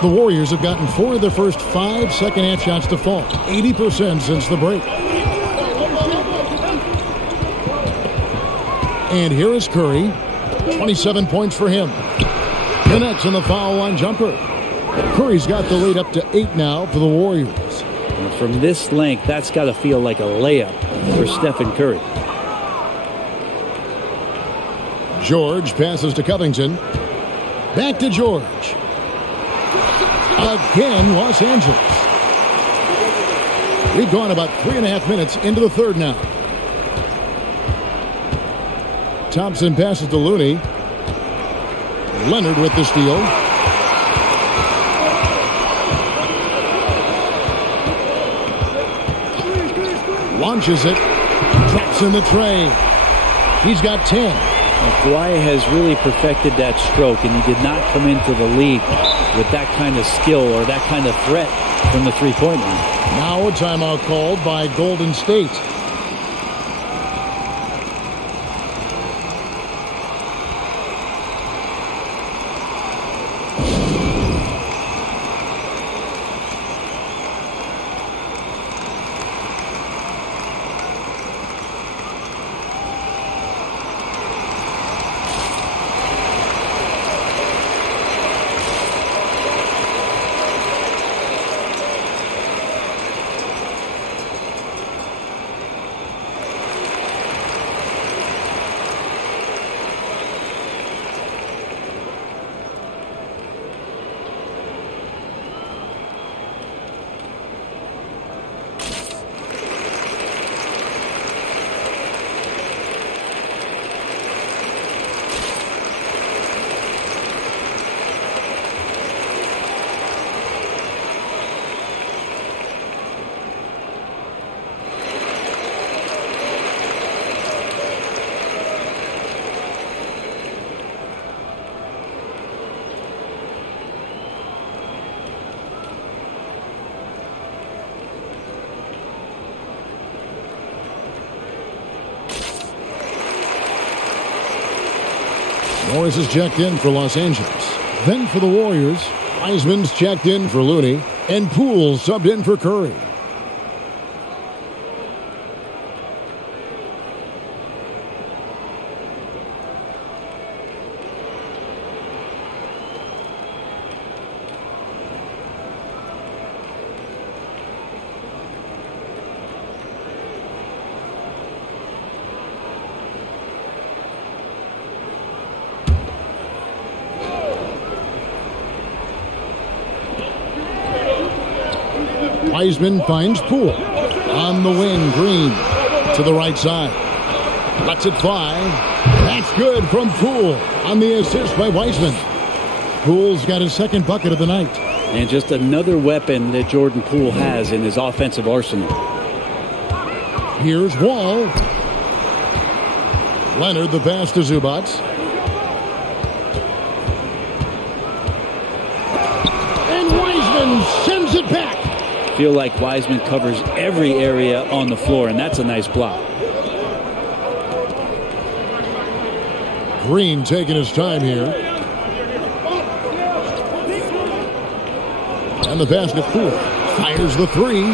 The Warriors have gotten 4 of their first 5 second-half shots to fall. 80% since the break. And here is Curry. 27 points for him. Connects on the foul line jumper. Curry's got the lead up to 8 now for the Warriors. And from this length, that's got to feel like a layup for Stephen Curry. George passes to Covington. Back to George. Again, Los Angeles. We've gone about 3.5 minutes into the third now. Thompson passes to Looney. Leonard with the steal. Launches it. Drops in the tray. He's got 10. Kawhi has really perfected that stroke, and he did not come into the league with that kind of skill or that kind of threat from the three-point line. Now a timeout called by Golden State. Morris is checked in for Los Angeles. Then for the Warriors, Wiseman's checked in for Looney, and Poole subbed in for Curry. Wiseman finds Poole. On the wing, Green to the right side. Lets it fly. That's good from Poole on the assist by Wiseman. Poole's got his second bucket of the night. And just another weapon that Jordan Poole has in his offensive arsenal. Here's Wall. Leonard the pass to Zubac. And Wiseman sends it back. Feel like Wiseman covers every area on the floor, and that's a nice block. Green taking his time here. And the basket, Poole fires the three.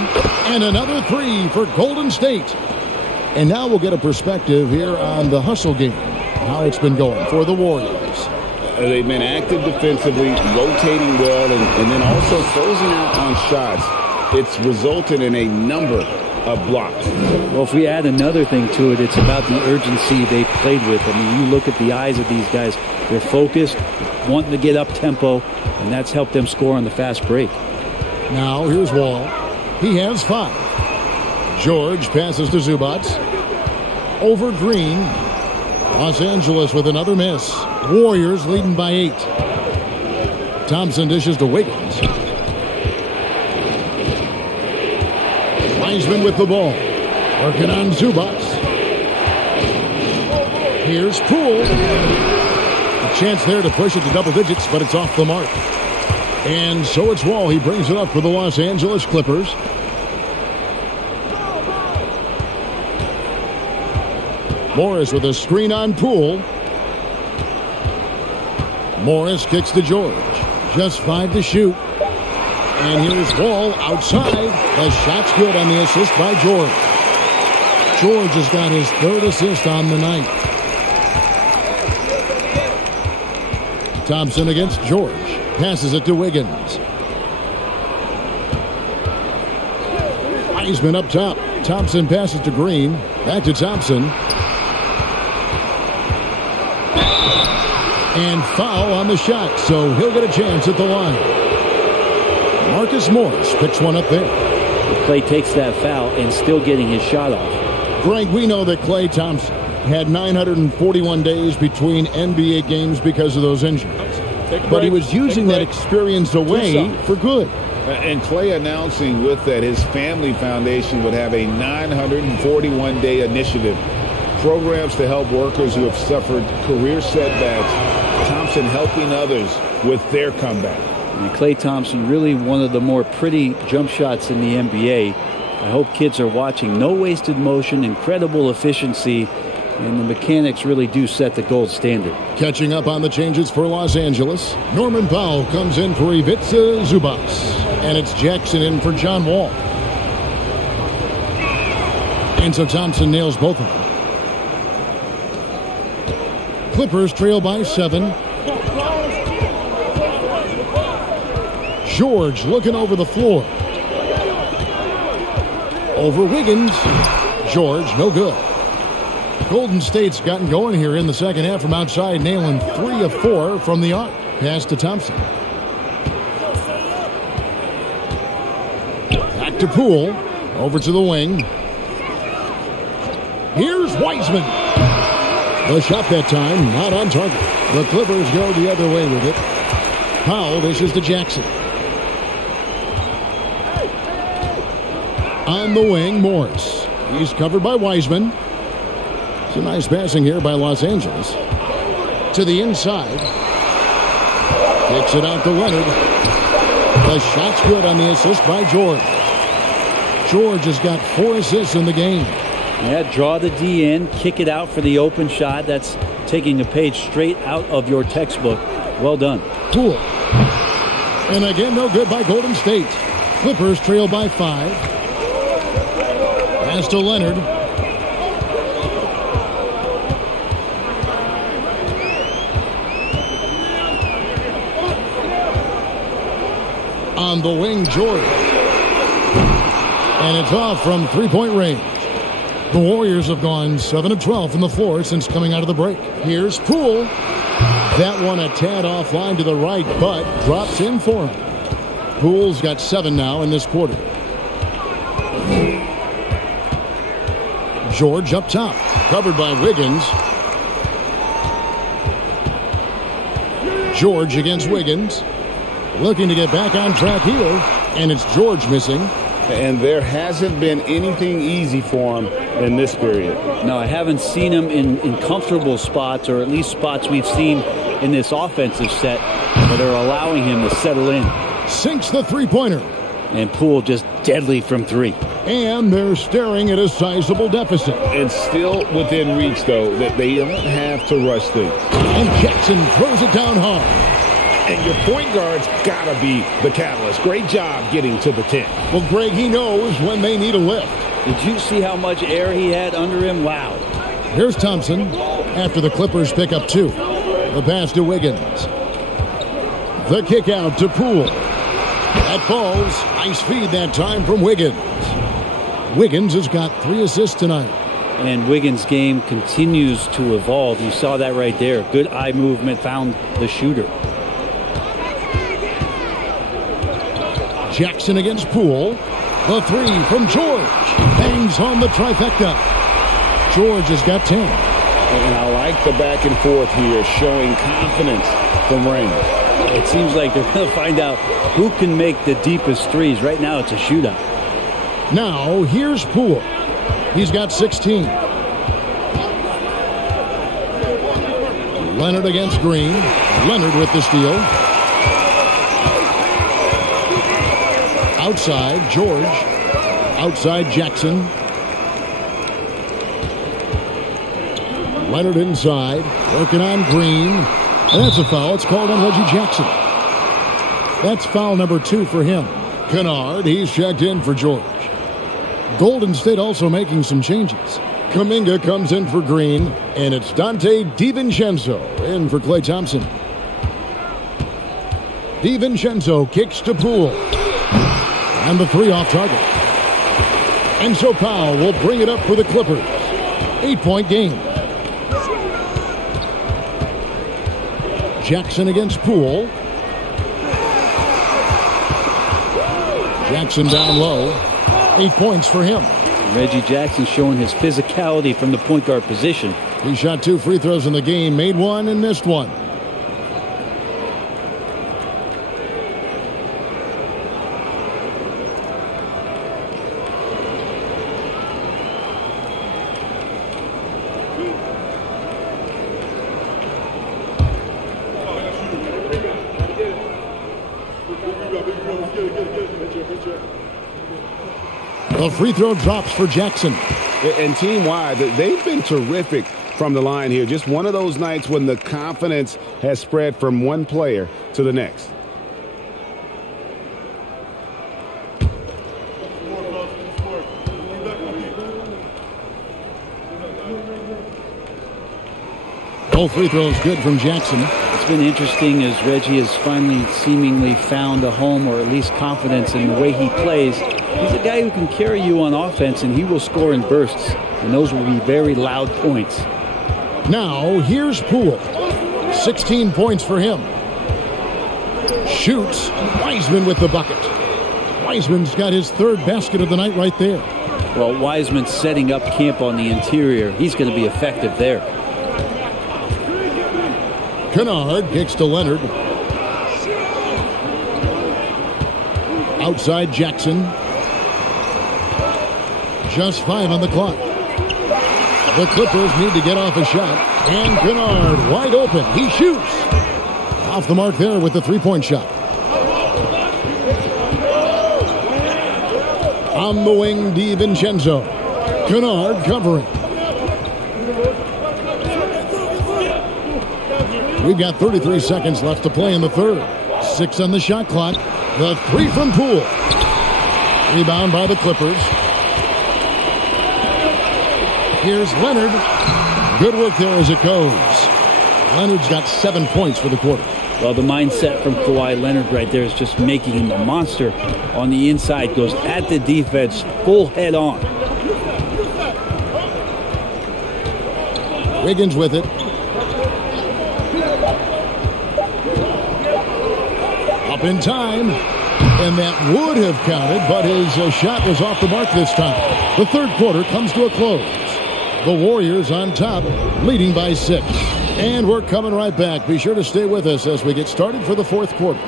And another three for Golden State. And now we'll get a perspective here on the hustle game. How it's been going for the Warriors. They've been active defensively, rotating well, and then also closing out on shots. It's resulted in a number of blocks. Well, if we add another thing to it, it's about the urgency they played with. I mean, you look at the eyes of these guys. They're focused, wanting to get up tempo, and that's helped them score on the fast break. Now, here's Wall. He has 5. George passes to Zubac. Over Green. Los Angeles with another miss. Warriors leading by 8. Thompson dishes to Wiggins. Wiseman with the ball. Working on Zubac. Here's Poole. A chance there to push it to double digits, but it's off the mark. And so it's Wall. He brings it up for the Los Angeles Clippers. Morris with a screen on Poole. Morris kicks to George. Just 5 to shoot. And here's Wall outside. The shot's good on the assist by George. George has got his 3rd assist on the night. Thompson against George. Passes it to Wiggins. Wiseman up top. Thompson passes to Green. Back to Thompson. And foul on the shot, so he'll get a chance at the line. Marcus Morris picks one up there. Klay takes that foul and still getting his shot off. Greg, we know that Klay Thompson had 941 days between NBA games because of those injuries. But he was using that experience away for good. And Klay announcing with that his family foundation would have a 941-day initiative. Programs to help workers who have suffered career setbacks. Thompson helping others with their comeback. And Klay Thompson, really one of the more pretty jump shots in the NBA. I hope kids are watching. No wasted motion, incredible efficiency, and the mechanics really do set the gold standard. Catching up on the changes for Los Angeles, Norman Powell comes in for Ivica Zubac, and it's Jackson in for John Wall. And so Thompson nails both of them. Clippers trail by 7. George looking over the floor. Over Wiggins. George, no good. Golden State's gotten going here in the second half from outside, nailing 3 of 4 from the arc. Pass to Thompson. Back to Poole. Over to the wing. Here's Wiseman. The shot that time, not on target. The Clippers go the other way with it. Powell dishes to Jackson. On the wing, Morris. He's covered by Wiseman. It's a nice passing here by Los Angeles. To the inside. Kicks it out to Leonard. The shot's good on the assist by George. George has got 4 assists in the game. Yeah, draw the D in, kick it out for the open shot. That's taking a page straight out of your textbook. Well done. Poole. And again, no good by Golden State. Clippers trail by 5. Pass to Leonard. On the wing, George. And it's off from three-point range. The Warriors have gone 7 of 12 from the floor since coming out of the break. Here's Poole. That one a tad offline to the right, but drops in for him. Poole's got 7 now in this quarter. George up top, covered by Wiggins. George against Wiggins. Looking to get back on track here, and it's George missing. And there hasn't been anything easy for him in this period. No, I haven't seen him in comfortable spots, or at least spots we've seen in this offensive set that are allowing him to settle in. Sinks the three-pointer. And Poole just deadly from 3. And they're staring at a sizable deficit. And still within reach, though, that they don't have to rush things. And Jackson throws it down hard. And your point guard's got to be the catalyst. Great job getting to the 10. Well, Greg, he knows when they need a lift. Did you see how much air he had under him? Wow. Here's Thompson after the Clippers pick up 2. The pass to Wiggins. The kick out to Poole. That falls. Nice feed that time from Wiggins. Wiggins has got 3 assists tonight. And Wiggins' game continues to evolve. You saw that right there. Good eye movement, found the shooter. Jackson against Poole. The 3 from George. Bangs home the trifecta. George has got 10. And I like the back and forth here, showing confidence from range. It seems like they're going to find out who can make the deepest threes. Right now, it's a shootout. Now, here's Poole. He's got 16. Leonard against Green. Leonard with the steal. Outside, George. Outside, Jackson. Leonard inside. Working on Green. And that's a foul. It's called on Reggie Jackson. That's foul number 2 for him. Kennard, he's checked in for George. Golden State also making some changes. Kuminga comes in for Green, and it's Dante DiVincenzo in for Klay Thompson. DiVincenzo kicks to Poole. And the 3 off target. And so Powell will bring it up for the Clippers. 8-point game. Jackson against Poole. Jackson down low. 8 points for him. Reggie Jackson showing his physicality from the point guard position. He shot 2 free throws in the game, made 1 and missed 1. The free throw drops for Jackson. And team-wide, they've been terrific from the line here. Just one of those nights when the confidence has spread from one player to the next. Both free throws good from Jackson. It's been interesting as Reggie has finally seemingly found a home, or at least confidence in the way he plays. He's a guy who can carry you on offense, and he will score in bursts. And those will be very loud points. Now, here's Poole. 16 points for him. Shoots. Wiseman with the bucket. Wiseman's got his 3rd basket of the night right there. Well, Wiseman's setting up camp on the interior. He's going to be effective there. Kennard kicks to Leonard. Outside Jackson. Just 5 on the clock. The Clippers need to get off a shot. And Kennard wide open. He shoots. Off the mark there with the 3-point shot. On the wing, DiVincenzo. Kennard covering. We've got 33 seconds left to play in the third. 6 on the shot clock. The 3 from Poole. Rebound by the Clippers. Here's Leonard. Good work there as it goes. Leonard's got 7 points for the quarter. Well, the mindset from Kawhi Leonard right there is just making him a monster on the inside. Goes at the defense full head on. Wiggins with it. Up in time. And that would have counted, but his shot was off the mark this time. The third quarter comes to a close. The Warriors on top, leading by 6. And we're coming right back. Be sure to stay with us as we get started for the fourth quarter.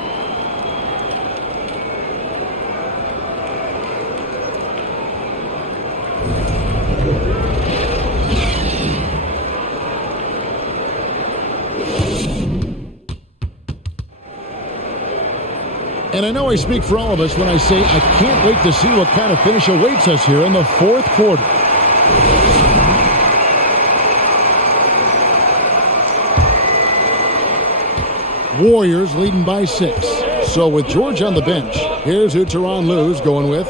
And I know I speak for all of us when I say I can't wait to see what kind of finish awaits us here in the fourth quarter. Warriors leading by 6. So with George on the bench, here's who Tyronn Lue's going with.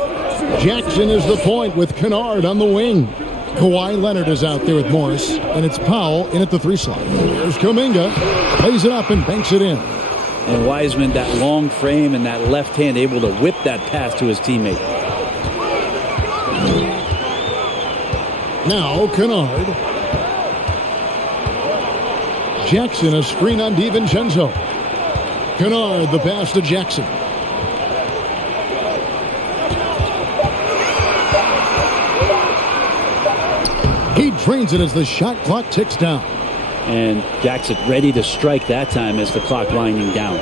Jackson is the point with Kennard on the wing. Kawhi Leonard is out there with Morris, and it's Powell in at the 3 slot. Here's Kuminga, plays it up and banks it in. And Wiseman, that long frame and that left hand, able to whip that pass to his teammate. Now Kennard. Jackson, a screen on DiVincenzo. Kennard, the pass to Jackson. He drains it as the shot clock ticks down. And Jackson ready to strike that time as the clock winding down.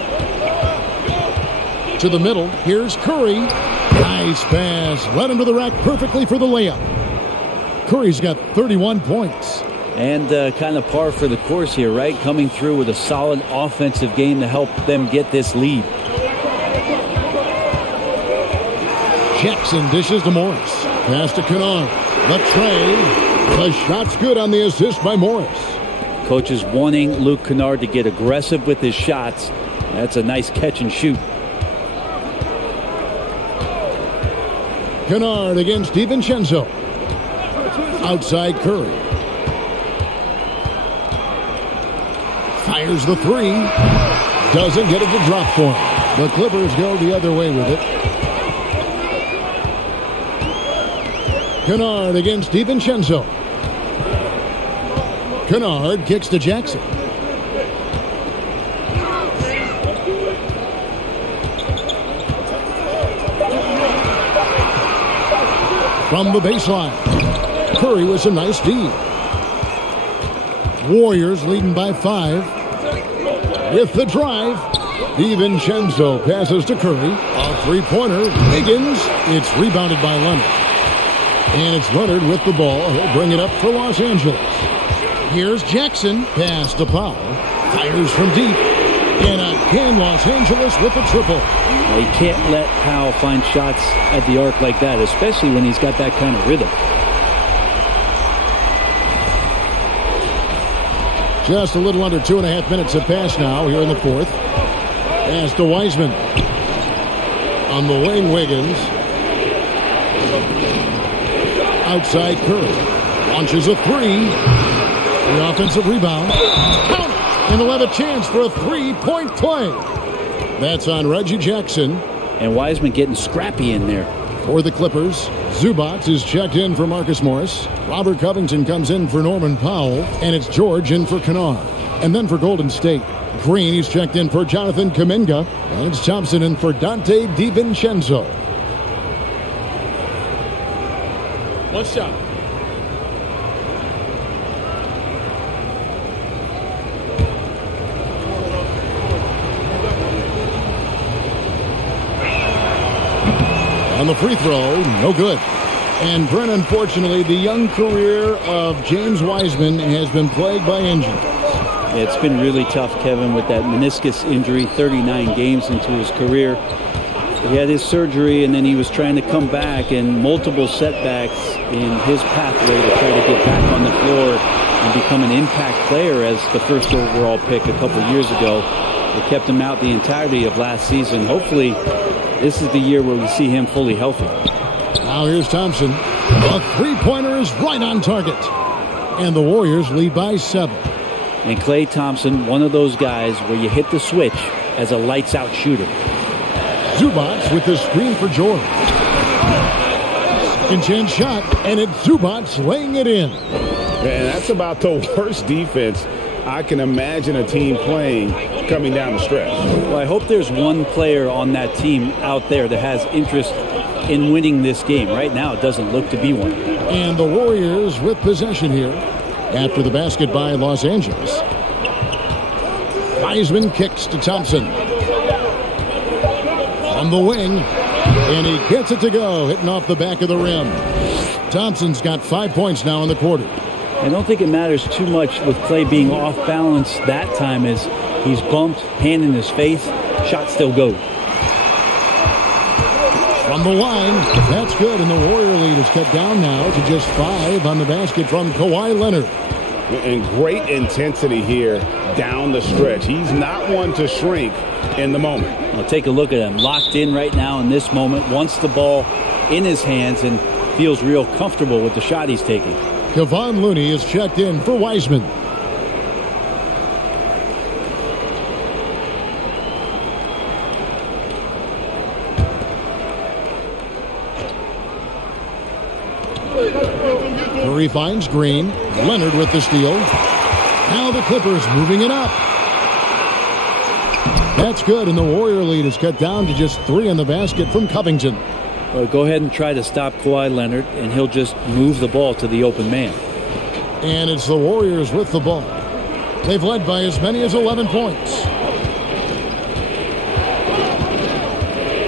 To the middle, here's Curry. Nice pass. Led him to the rack perfectly for the layup. Curry's got 31 points. And kind of par for the course here, right? Coming through with a solid offensive game to help them get this lead. Jackson dishes to Morris. Pass to Kennard. The tray. The shot's good on the assist by Morris. Coach is wanting Luke Kennard to get aggressive with his shots. That's a nice catch and shoot. Kennard against DiVincenzo. Outside Curry. Fires the 3. Doesn't get it to drop for him. The Clippers go the other way with it. Kennard against DiVincenzo. Kennard kicks to Jackson. From the baseline, Curry with some nice D. Warriors leading by 5. With the drive, DiVincenzo passes to Curry. A 3-pointer, Wiggins. It's rebounded by Leonard. And it's Leonard with the ball. He'll bring it up for Los Angeles. Here's Jackson. Pass to Powell. Fires from deep. And again, Los Angeles with the triple. You can't let Powell find shots at the arc like that, especially when he's got that kind of rhythm. Just a little under 2.5 minutes have passed now here in the fourth. Pass to Wiseman. On the wing, Wiggins. Outside Curry. Launches a 3. The offensive rebound. Count it! And they'll have a chance for a 3-point play. That's on Reggie Jackson. And Wiseman getting scrappy in there. For the Clippers, Zubac is checked in for Marcus Morris. Robert Covington comes in for Norman Powell. And it's George in for Kennard. And then for Golden State, Green, he's checked in for Jonathan Kuminga. And it's Thompson in for Dante DiVincenzo. One shot. On the free throw, no good. And Brent, unfortunately, the young career of James Wiseman has been plagued by injuries. It's been really tough, Kevin, with that meniscus injury, 39 games into his career. He had his surgery, and then he was trying to come back, and multiple setbacks in his pathway to try to get back on the floor. and become an impact player as the first overall pick a couple years ago. They kept him out the entirety of last season. Hopefully, this is the year where we see him fully healthy. Now here's Thompson. A three-pointer is right on target. And the Warriors lead by 7. And Klay Thompson, one of those guys where you hit the switch as a lights-out shooter. Zubac with the screen for George. Second chance shot, and it's Zubac laying it in. And that's about the worst defense I can imagine a team playing coming down the stretch. Well, I hope there's one player on that team out there that has interest in winning this game. Right now, it doesn't look to be one. And the Warriors with possession here after the basket by Los Angeles. Wiseman kicks to Thompson. From the wing, and he gets it to go, hitting off the back of the rim. Thompson's got 5 points now in the quarter. I don't think it matters too much with Klay being off balance that time as he's bumped, hand in his face, shot still goes. From the line, that's good, and the Warrior lead is cut down now to just 5 on the basket from Kawhi Leonard. And great intensity here down the stretch. He's not one to shrink in the moment. Well, take a look at him, locked in right now in this moment, wants the ball in his hands and feels real comfortable with the shot he's taking. Kevon Looney is checked in for Wiseman. Curry finds Green. Leonard with the steal. Now the Clippers moving it up. That's good, and the Warrior lead is cut down to just 3 on the basket from Covington. Well, go ahead and try to stop Kawhi Leonard, and he'll just move the ball to the open man. And it's the Warriors with the ball. They've led by as many as 11 points.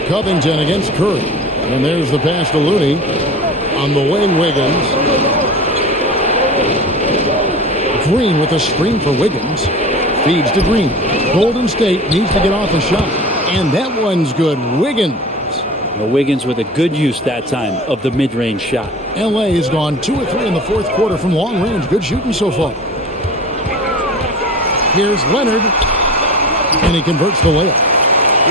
Covington against Curry. And there's the pass to Looney. On the wing, Wiggins. Green with a screen for Wiggins. Feeds to Green. Golden State needs to get off a shot. And that one's good. Wiggins. Well, Wiggins with a good use that time of the mid-range shot. L.A. has gone 2 of 3 in the fourth quarter from long range. Good shooting so far. Here's Leonard. And he converts the layup.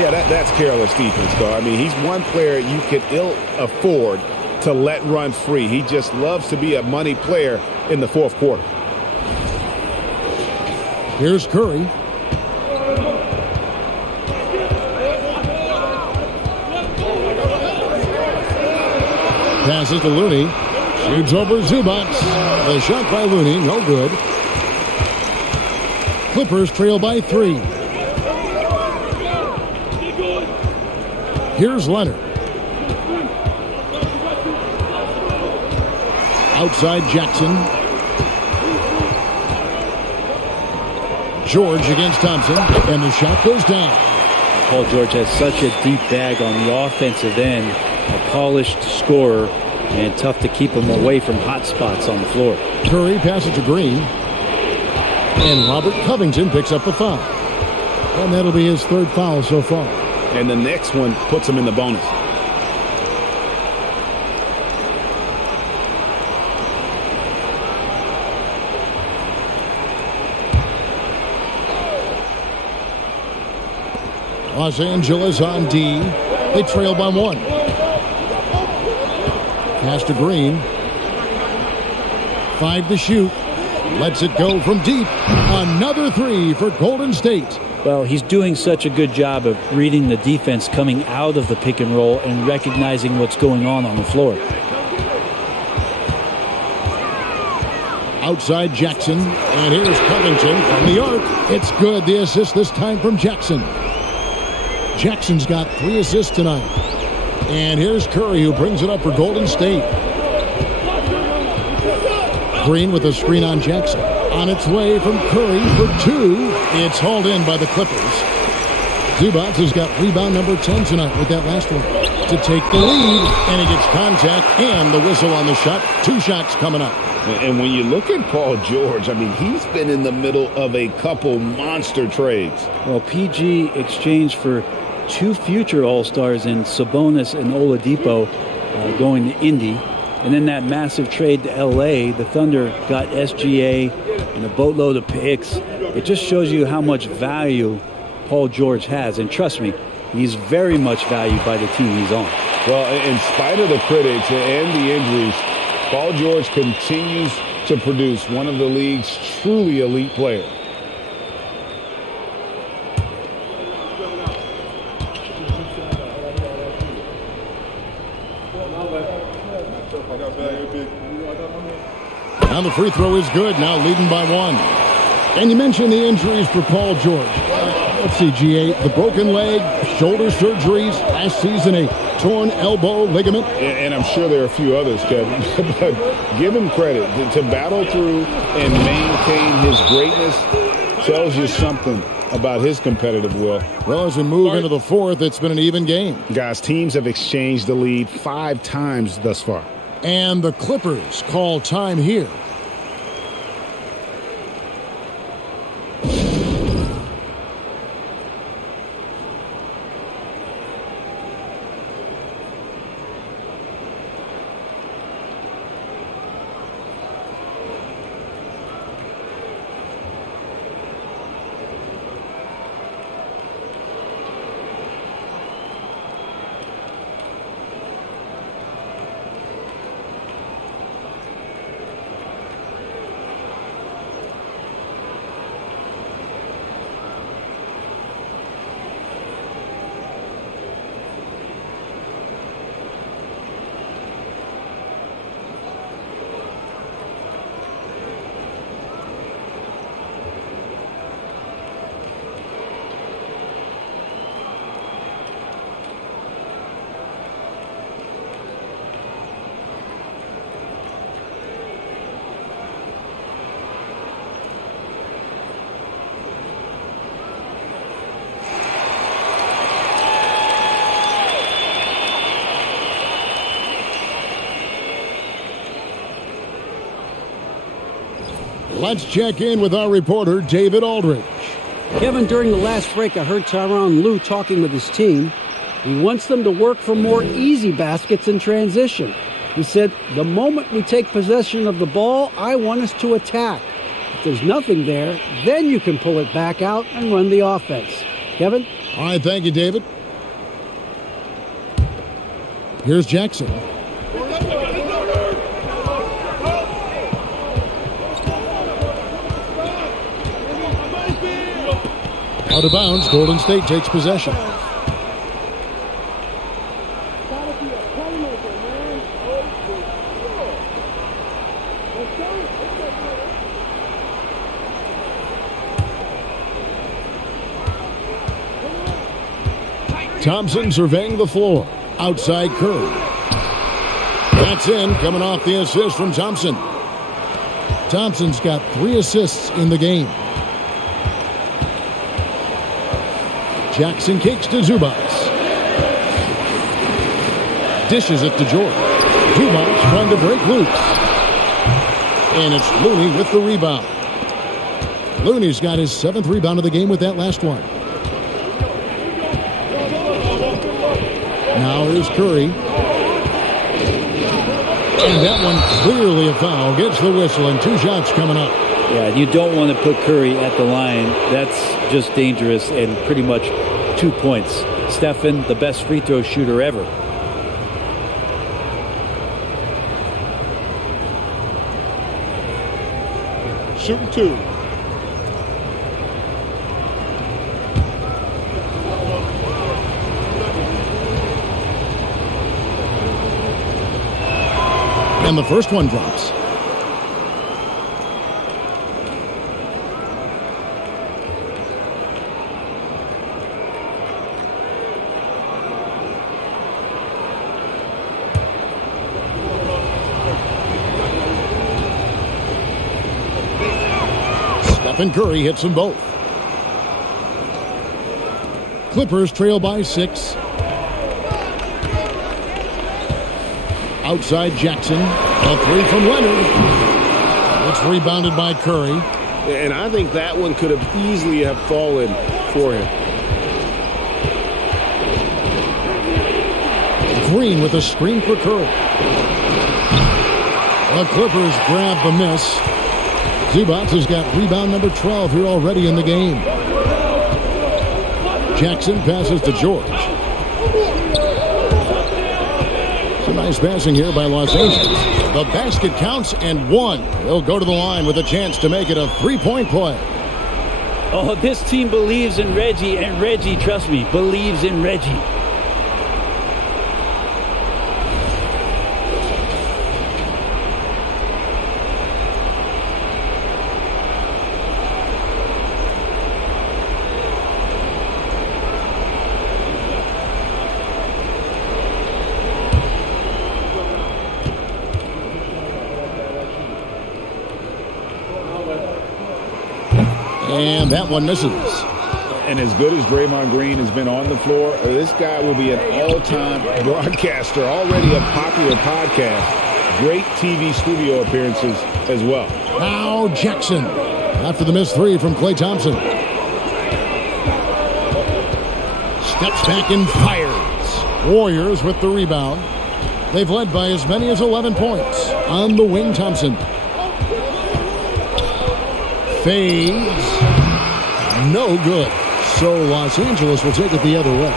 Yeah, that's careless defense, though. I mean, he's one player you could ill afford to let run free. He just loves to be a money player in the fourth quarter. Here's Curry. Passes to Looney. Shoots over Zubac. The shot by Looney, no good. Clippers trail by 3. Here's Leonard. Outside Jackson. George against Thompson, and the shot goes down. Paul George has such a deep bag on the offensive end, a polished scorer, and tough to keep him away from hot spots on the floor. Curry passes to Green, and Robert Covington picks up the foul. And that'll be his 3rd foul so far. And the next one puts him in the bonus. Los Angeles on D. They trail by 1. Pass to Green. 5 to shoot. Lets it go from deep. Another 3 for Golden State. Well, he's doing such a good job of reading the defense coming out of the pick and roll and recognizing what's going on the floor. Outside Jackson. And here's Covington from the arc. It's good. The assist this time from Jackson. Jackson's got 3 assists tonight. And here's Curry, who brings it up for Golden State. Green with a screen on Jackson. On its way from Curry for 2. It's hauled in by the Clippers. Zubac has got rebound number 10 tonight with that last one to take the lead. And he gets contact and the whistle on the shot. 2 shots coming up. And when you look at Paul George, I mean, he's been in the middle of a couple monster trades. Well, PG exchanged for 2 future All-Stars in Sabonis and Oladipo going to Indy. And then that massive trade to L.A., the Thunder got SGA and a boatload of picks. It just shows you how much value Paul George has. And trust me, he's very much valued by the team he's on. Well, in spite of the critics and the injuries, Paul George continues to produce one of the league's truly elite players. Now the free throw is good, now leading by 1. And you mentioned the injuries for Paul George. Let's see, G8, the broken leg, shoulder surgeries, last season a torn elbow ligament. And I'm sure there are a few others, Kevin. But give him credit. To battle through and maintain his greatness tells you something about his competitive will. Well, as we move into the fourth, it's been an even game. Guys, teams have exchanged the lead 5 times thus far. And the Clippers call time here. Let's check in with our reporter, David Aldridge. Kevin, during the last break, I heard Tyronn Lue talking with his team. He wants them to work for more easy baskets in transition. He said, the moment we take possession of the ball, I want us to attack. If there's nothing there, then you can pull it back out and run the offense. Kevin? All right, thank you, David. Here's Jackson. Out of bounds, Golden State takes possession. Thompson surveying the floor. Outside Curry. That's in, coming off the assist from Thompson. Thompson's got 3 assists in the game. Jackson kicks to Zubac. Dishes it to George. Zubac trying to break loose. And it's Looney with the rebound. Looney's got his 7th rebound of the game with that last one. Now here's Curry. And that one clearly a foul. Gets the whistle and 2 shots coming up. Yeah, you don't want to put Curry at the line. That's just dangerous and pretty much 2 points. Stephen, the best free throw shooter ever. Shooting 2. And the first one drops. Stephen Curry hits them both. Clippers trail by 6. Outside Jackson. A 3 from Leonard. It's rebounded by Curry. And I think that one could have easily have fallen for him. Green with a screen for Curry. The Clippers grab the miss. Zubac has got rebound number 12 here already in the game. Jackson passes to George. Some nice passing here by Los Angeles. The basket counts and one. They'll go to the line with a chance to make it a three-point play. Oh, this team believes in Reggie, and Reggie, trust me, believes in Reggie. And that one misses. And as good as Draymond Green has been on the floor, this guy will be an all-time broadcaster, already a popular podcast. Great TV studio appearances as well. Now Jackson after the missed three from Klay Thompson. Steps back and fires. Warriors with the rebound. They've led by as many as 11 points. On the wing, Thompson. Fades. No good. So Los Angeles will take it the other way.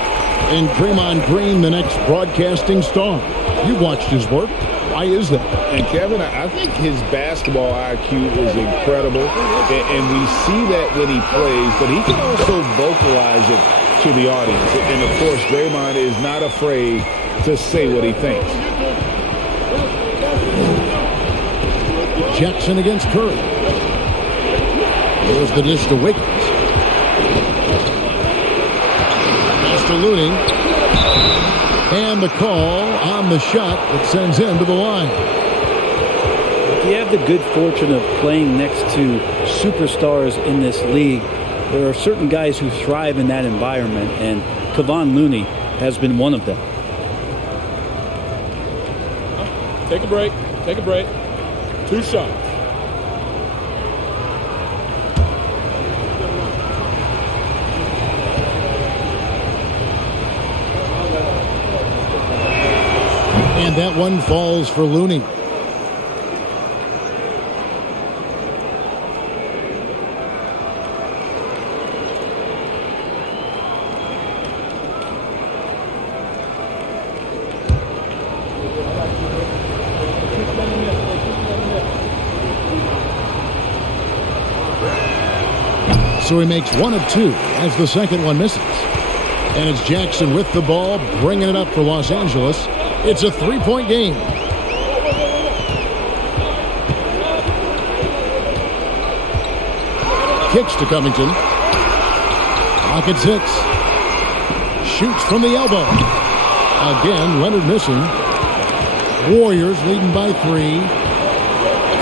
And Draymond Green, the next broadcasting star. You watched his work. Why is that? And Kevin, I think his basketball IQ is incredible. And we see that when he plays, but he can also vocalize it to the audience. And of course, Draymond is not afraid to say what he thinks. Jackson against Curry. There's the dish to Wiggins. Pass to Looney. And the call on the shot that sends him to the line. If you have the good fortune of playing next to superstars in this league, there are certain guys who thrive in that environment, and Kevon Looney has been one of them. Take a break. Take a break. 2 shots. And that one falls for Looney. So he makes 1 of 2 as the second one misses. And it's Jackson with the ball, bringing it up for Los Angeles. It's a 3-point game. Kicks to Covington. Clock at 6. Shoots from the elbow. Again, Leonard missing. Warriors leading by 3.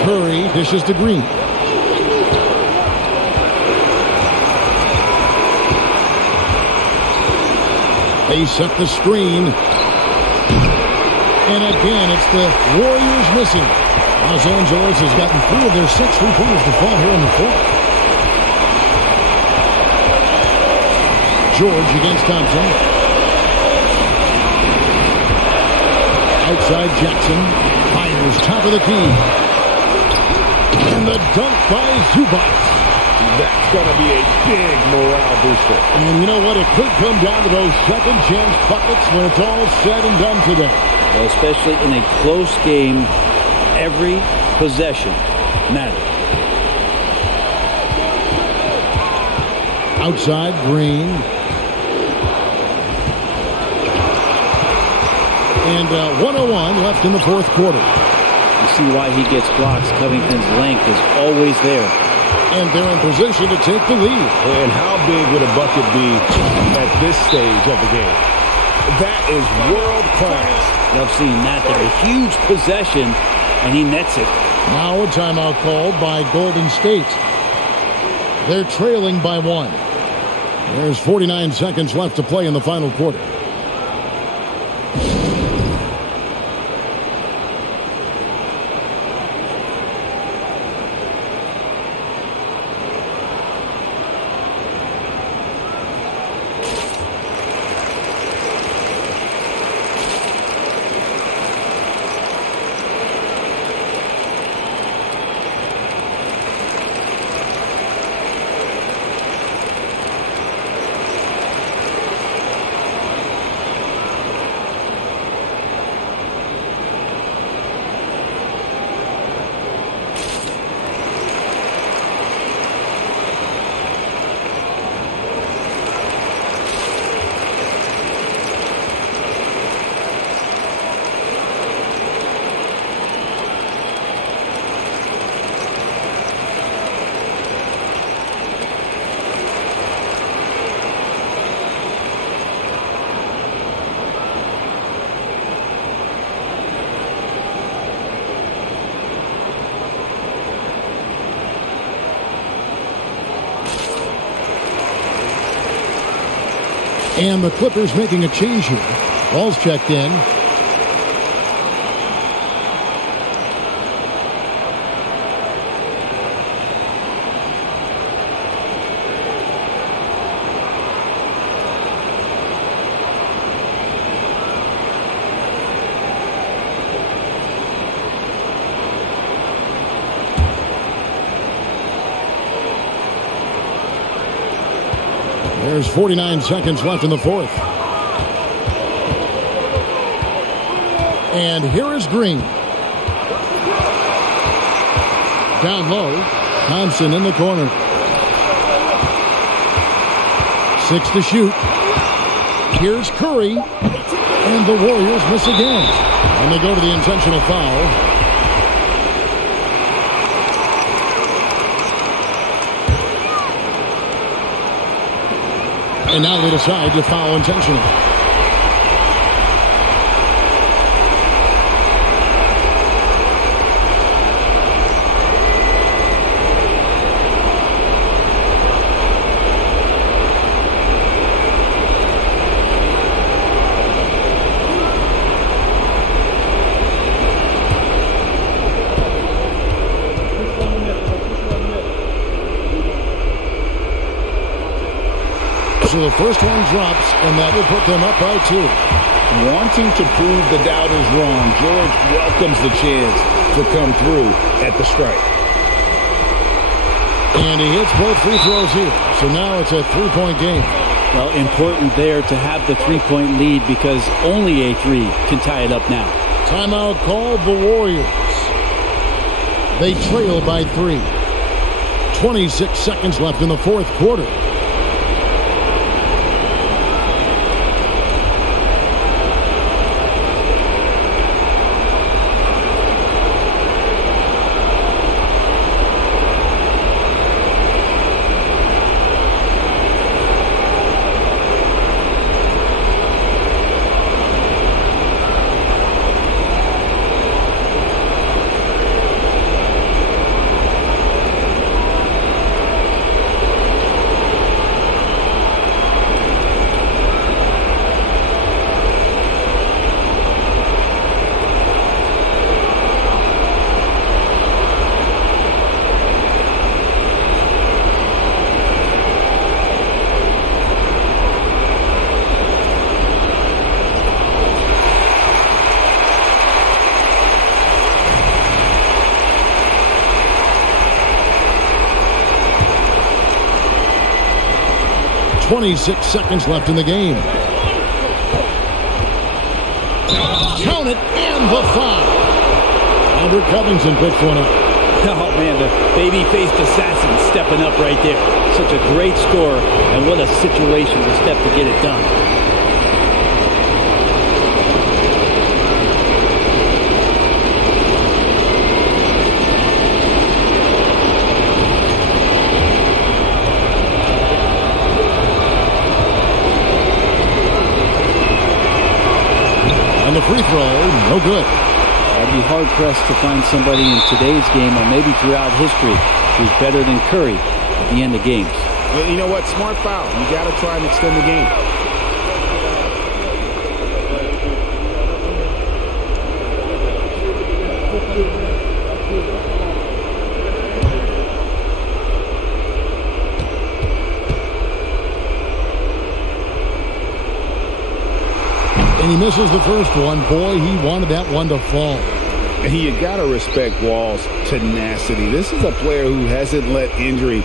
Curry dishes to Green. They set the screen. And again, it's the Warriors missing. Los Angeles has gotten 3 of their 6 3-pointers to fall here in the fourth. George against Thompson. Outside Jackson. Fires top of the key. And the dunk by Zubac. That's going to be a big morale booster. And you know what? It could come down to those second chance buckets when it's all said and done today. Well, especially in a close game, every possession matters. Outside Green. And 1:01 left in the fourth quarter. You see why he gets blocks. Covington's length is always there. And they're in position to take the lead. And how big would a bucket be at this stage of the game? That is world class. I've seen that there. A huge possession, and he nets it. Now a timeout called by Golden State. They're trailing by 1. There's 49 seconds left to play in the final quarter. And the Clippers making a change here. Ball's checked in. There's 49 seconds left in the fourth. And here is Green. Down low. Thompson in the corner. 6 to shoot. Here's Curry. And the Warriors miss again. And they go to the intentional foul. And now they decide to foul intentionally. So the first one drops, and that will put them up by 2. Wanting to prove the doubters wrong, George welcomes the chance to come through at the strike. And he hits both free throws here. So now it's a 3-point game. Well, important there to have the 3-point lead because only a 3 can tie it up now. Timeout called the Warriors. They trail by 3. 26 seconds left in the fourth quarter. .26 seconds left in the game. Count it, and the foul. Albert Covington picks one up. Oh, man, the baby-faced assassin stepping up right there. Such a great score, and what a situation to step to get it done. The free throw, no good. I'd be hard-pressed to find somebody in today's game or maybe throughout history who's better than Curry at the end of games. Well, you know what? Smart foul. You got to try and extend the game. And he misses the first one. Boy, he wanted that one to fall. And you got to respect Wall's tenacity. This is a player who hasn't let injury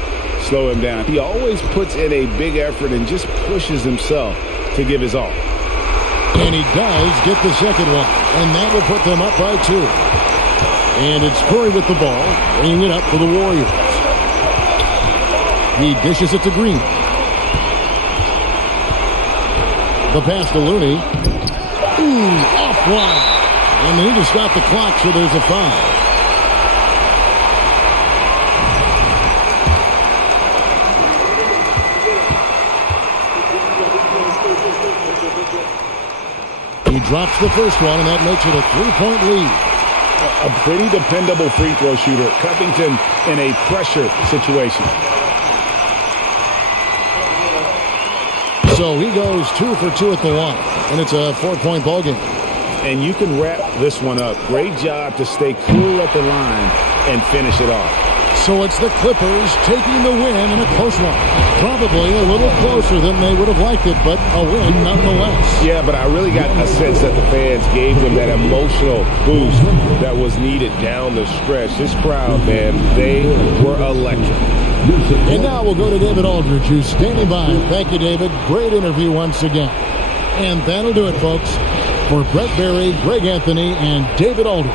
slow him down. He always puts in a big effort and just pushes himself to give his all. And he does get the second one. And that will put them up by 2. And it's Curry with the ball, bringing it up for the Warriors. He dishes it to Green. The pass to Looney. Ooh, offline. And they need to stop the clock, so there's a foul. He drops the first one, and that makes it a 3-point lead. A pretty dependable free throw shooter. Covington in a pressure situation. So he goes 2 for 2 at the line, and it's a 4-point ball game. And you can wrap this one up. Great job to stay cool at the line and finish it off. So it's the Clippers taking the win in a close one. Probably a little closer than they would have liked it, but a win nonetheless. Yeah, but I really got a sense that the fans gave them that emotional boost that was needed down the stretch. This crowd, man, they were electric. And now we'll go to David Aldridge, who's standing by. Thank you, David. Great interview once again. And that'll do it, folks. For Brett Berry, Greg Anthony, and David Aldridge,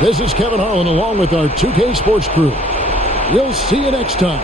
this is Kevin Harlan along with our 2K Sports crew. We'll see you next time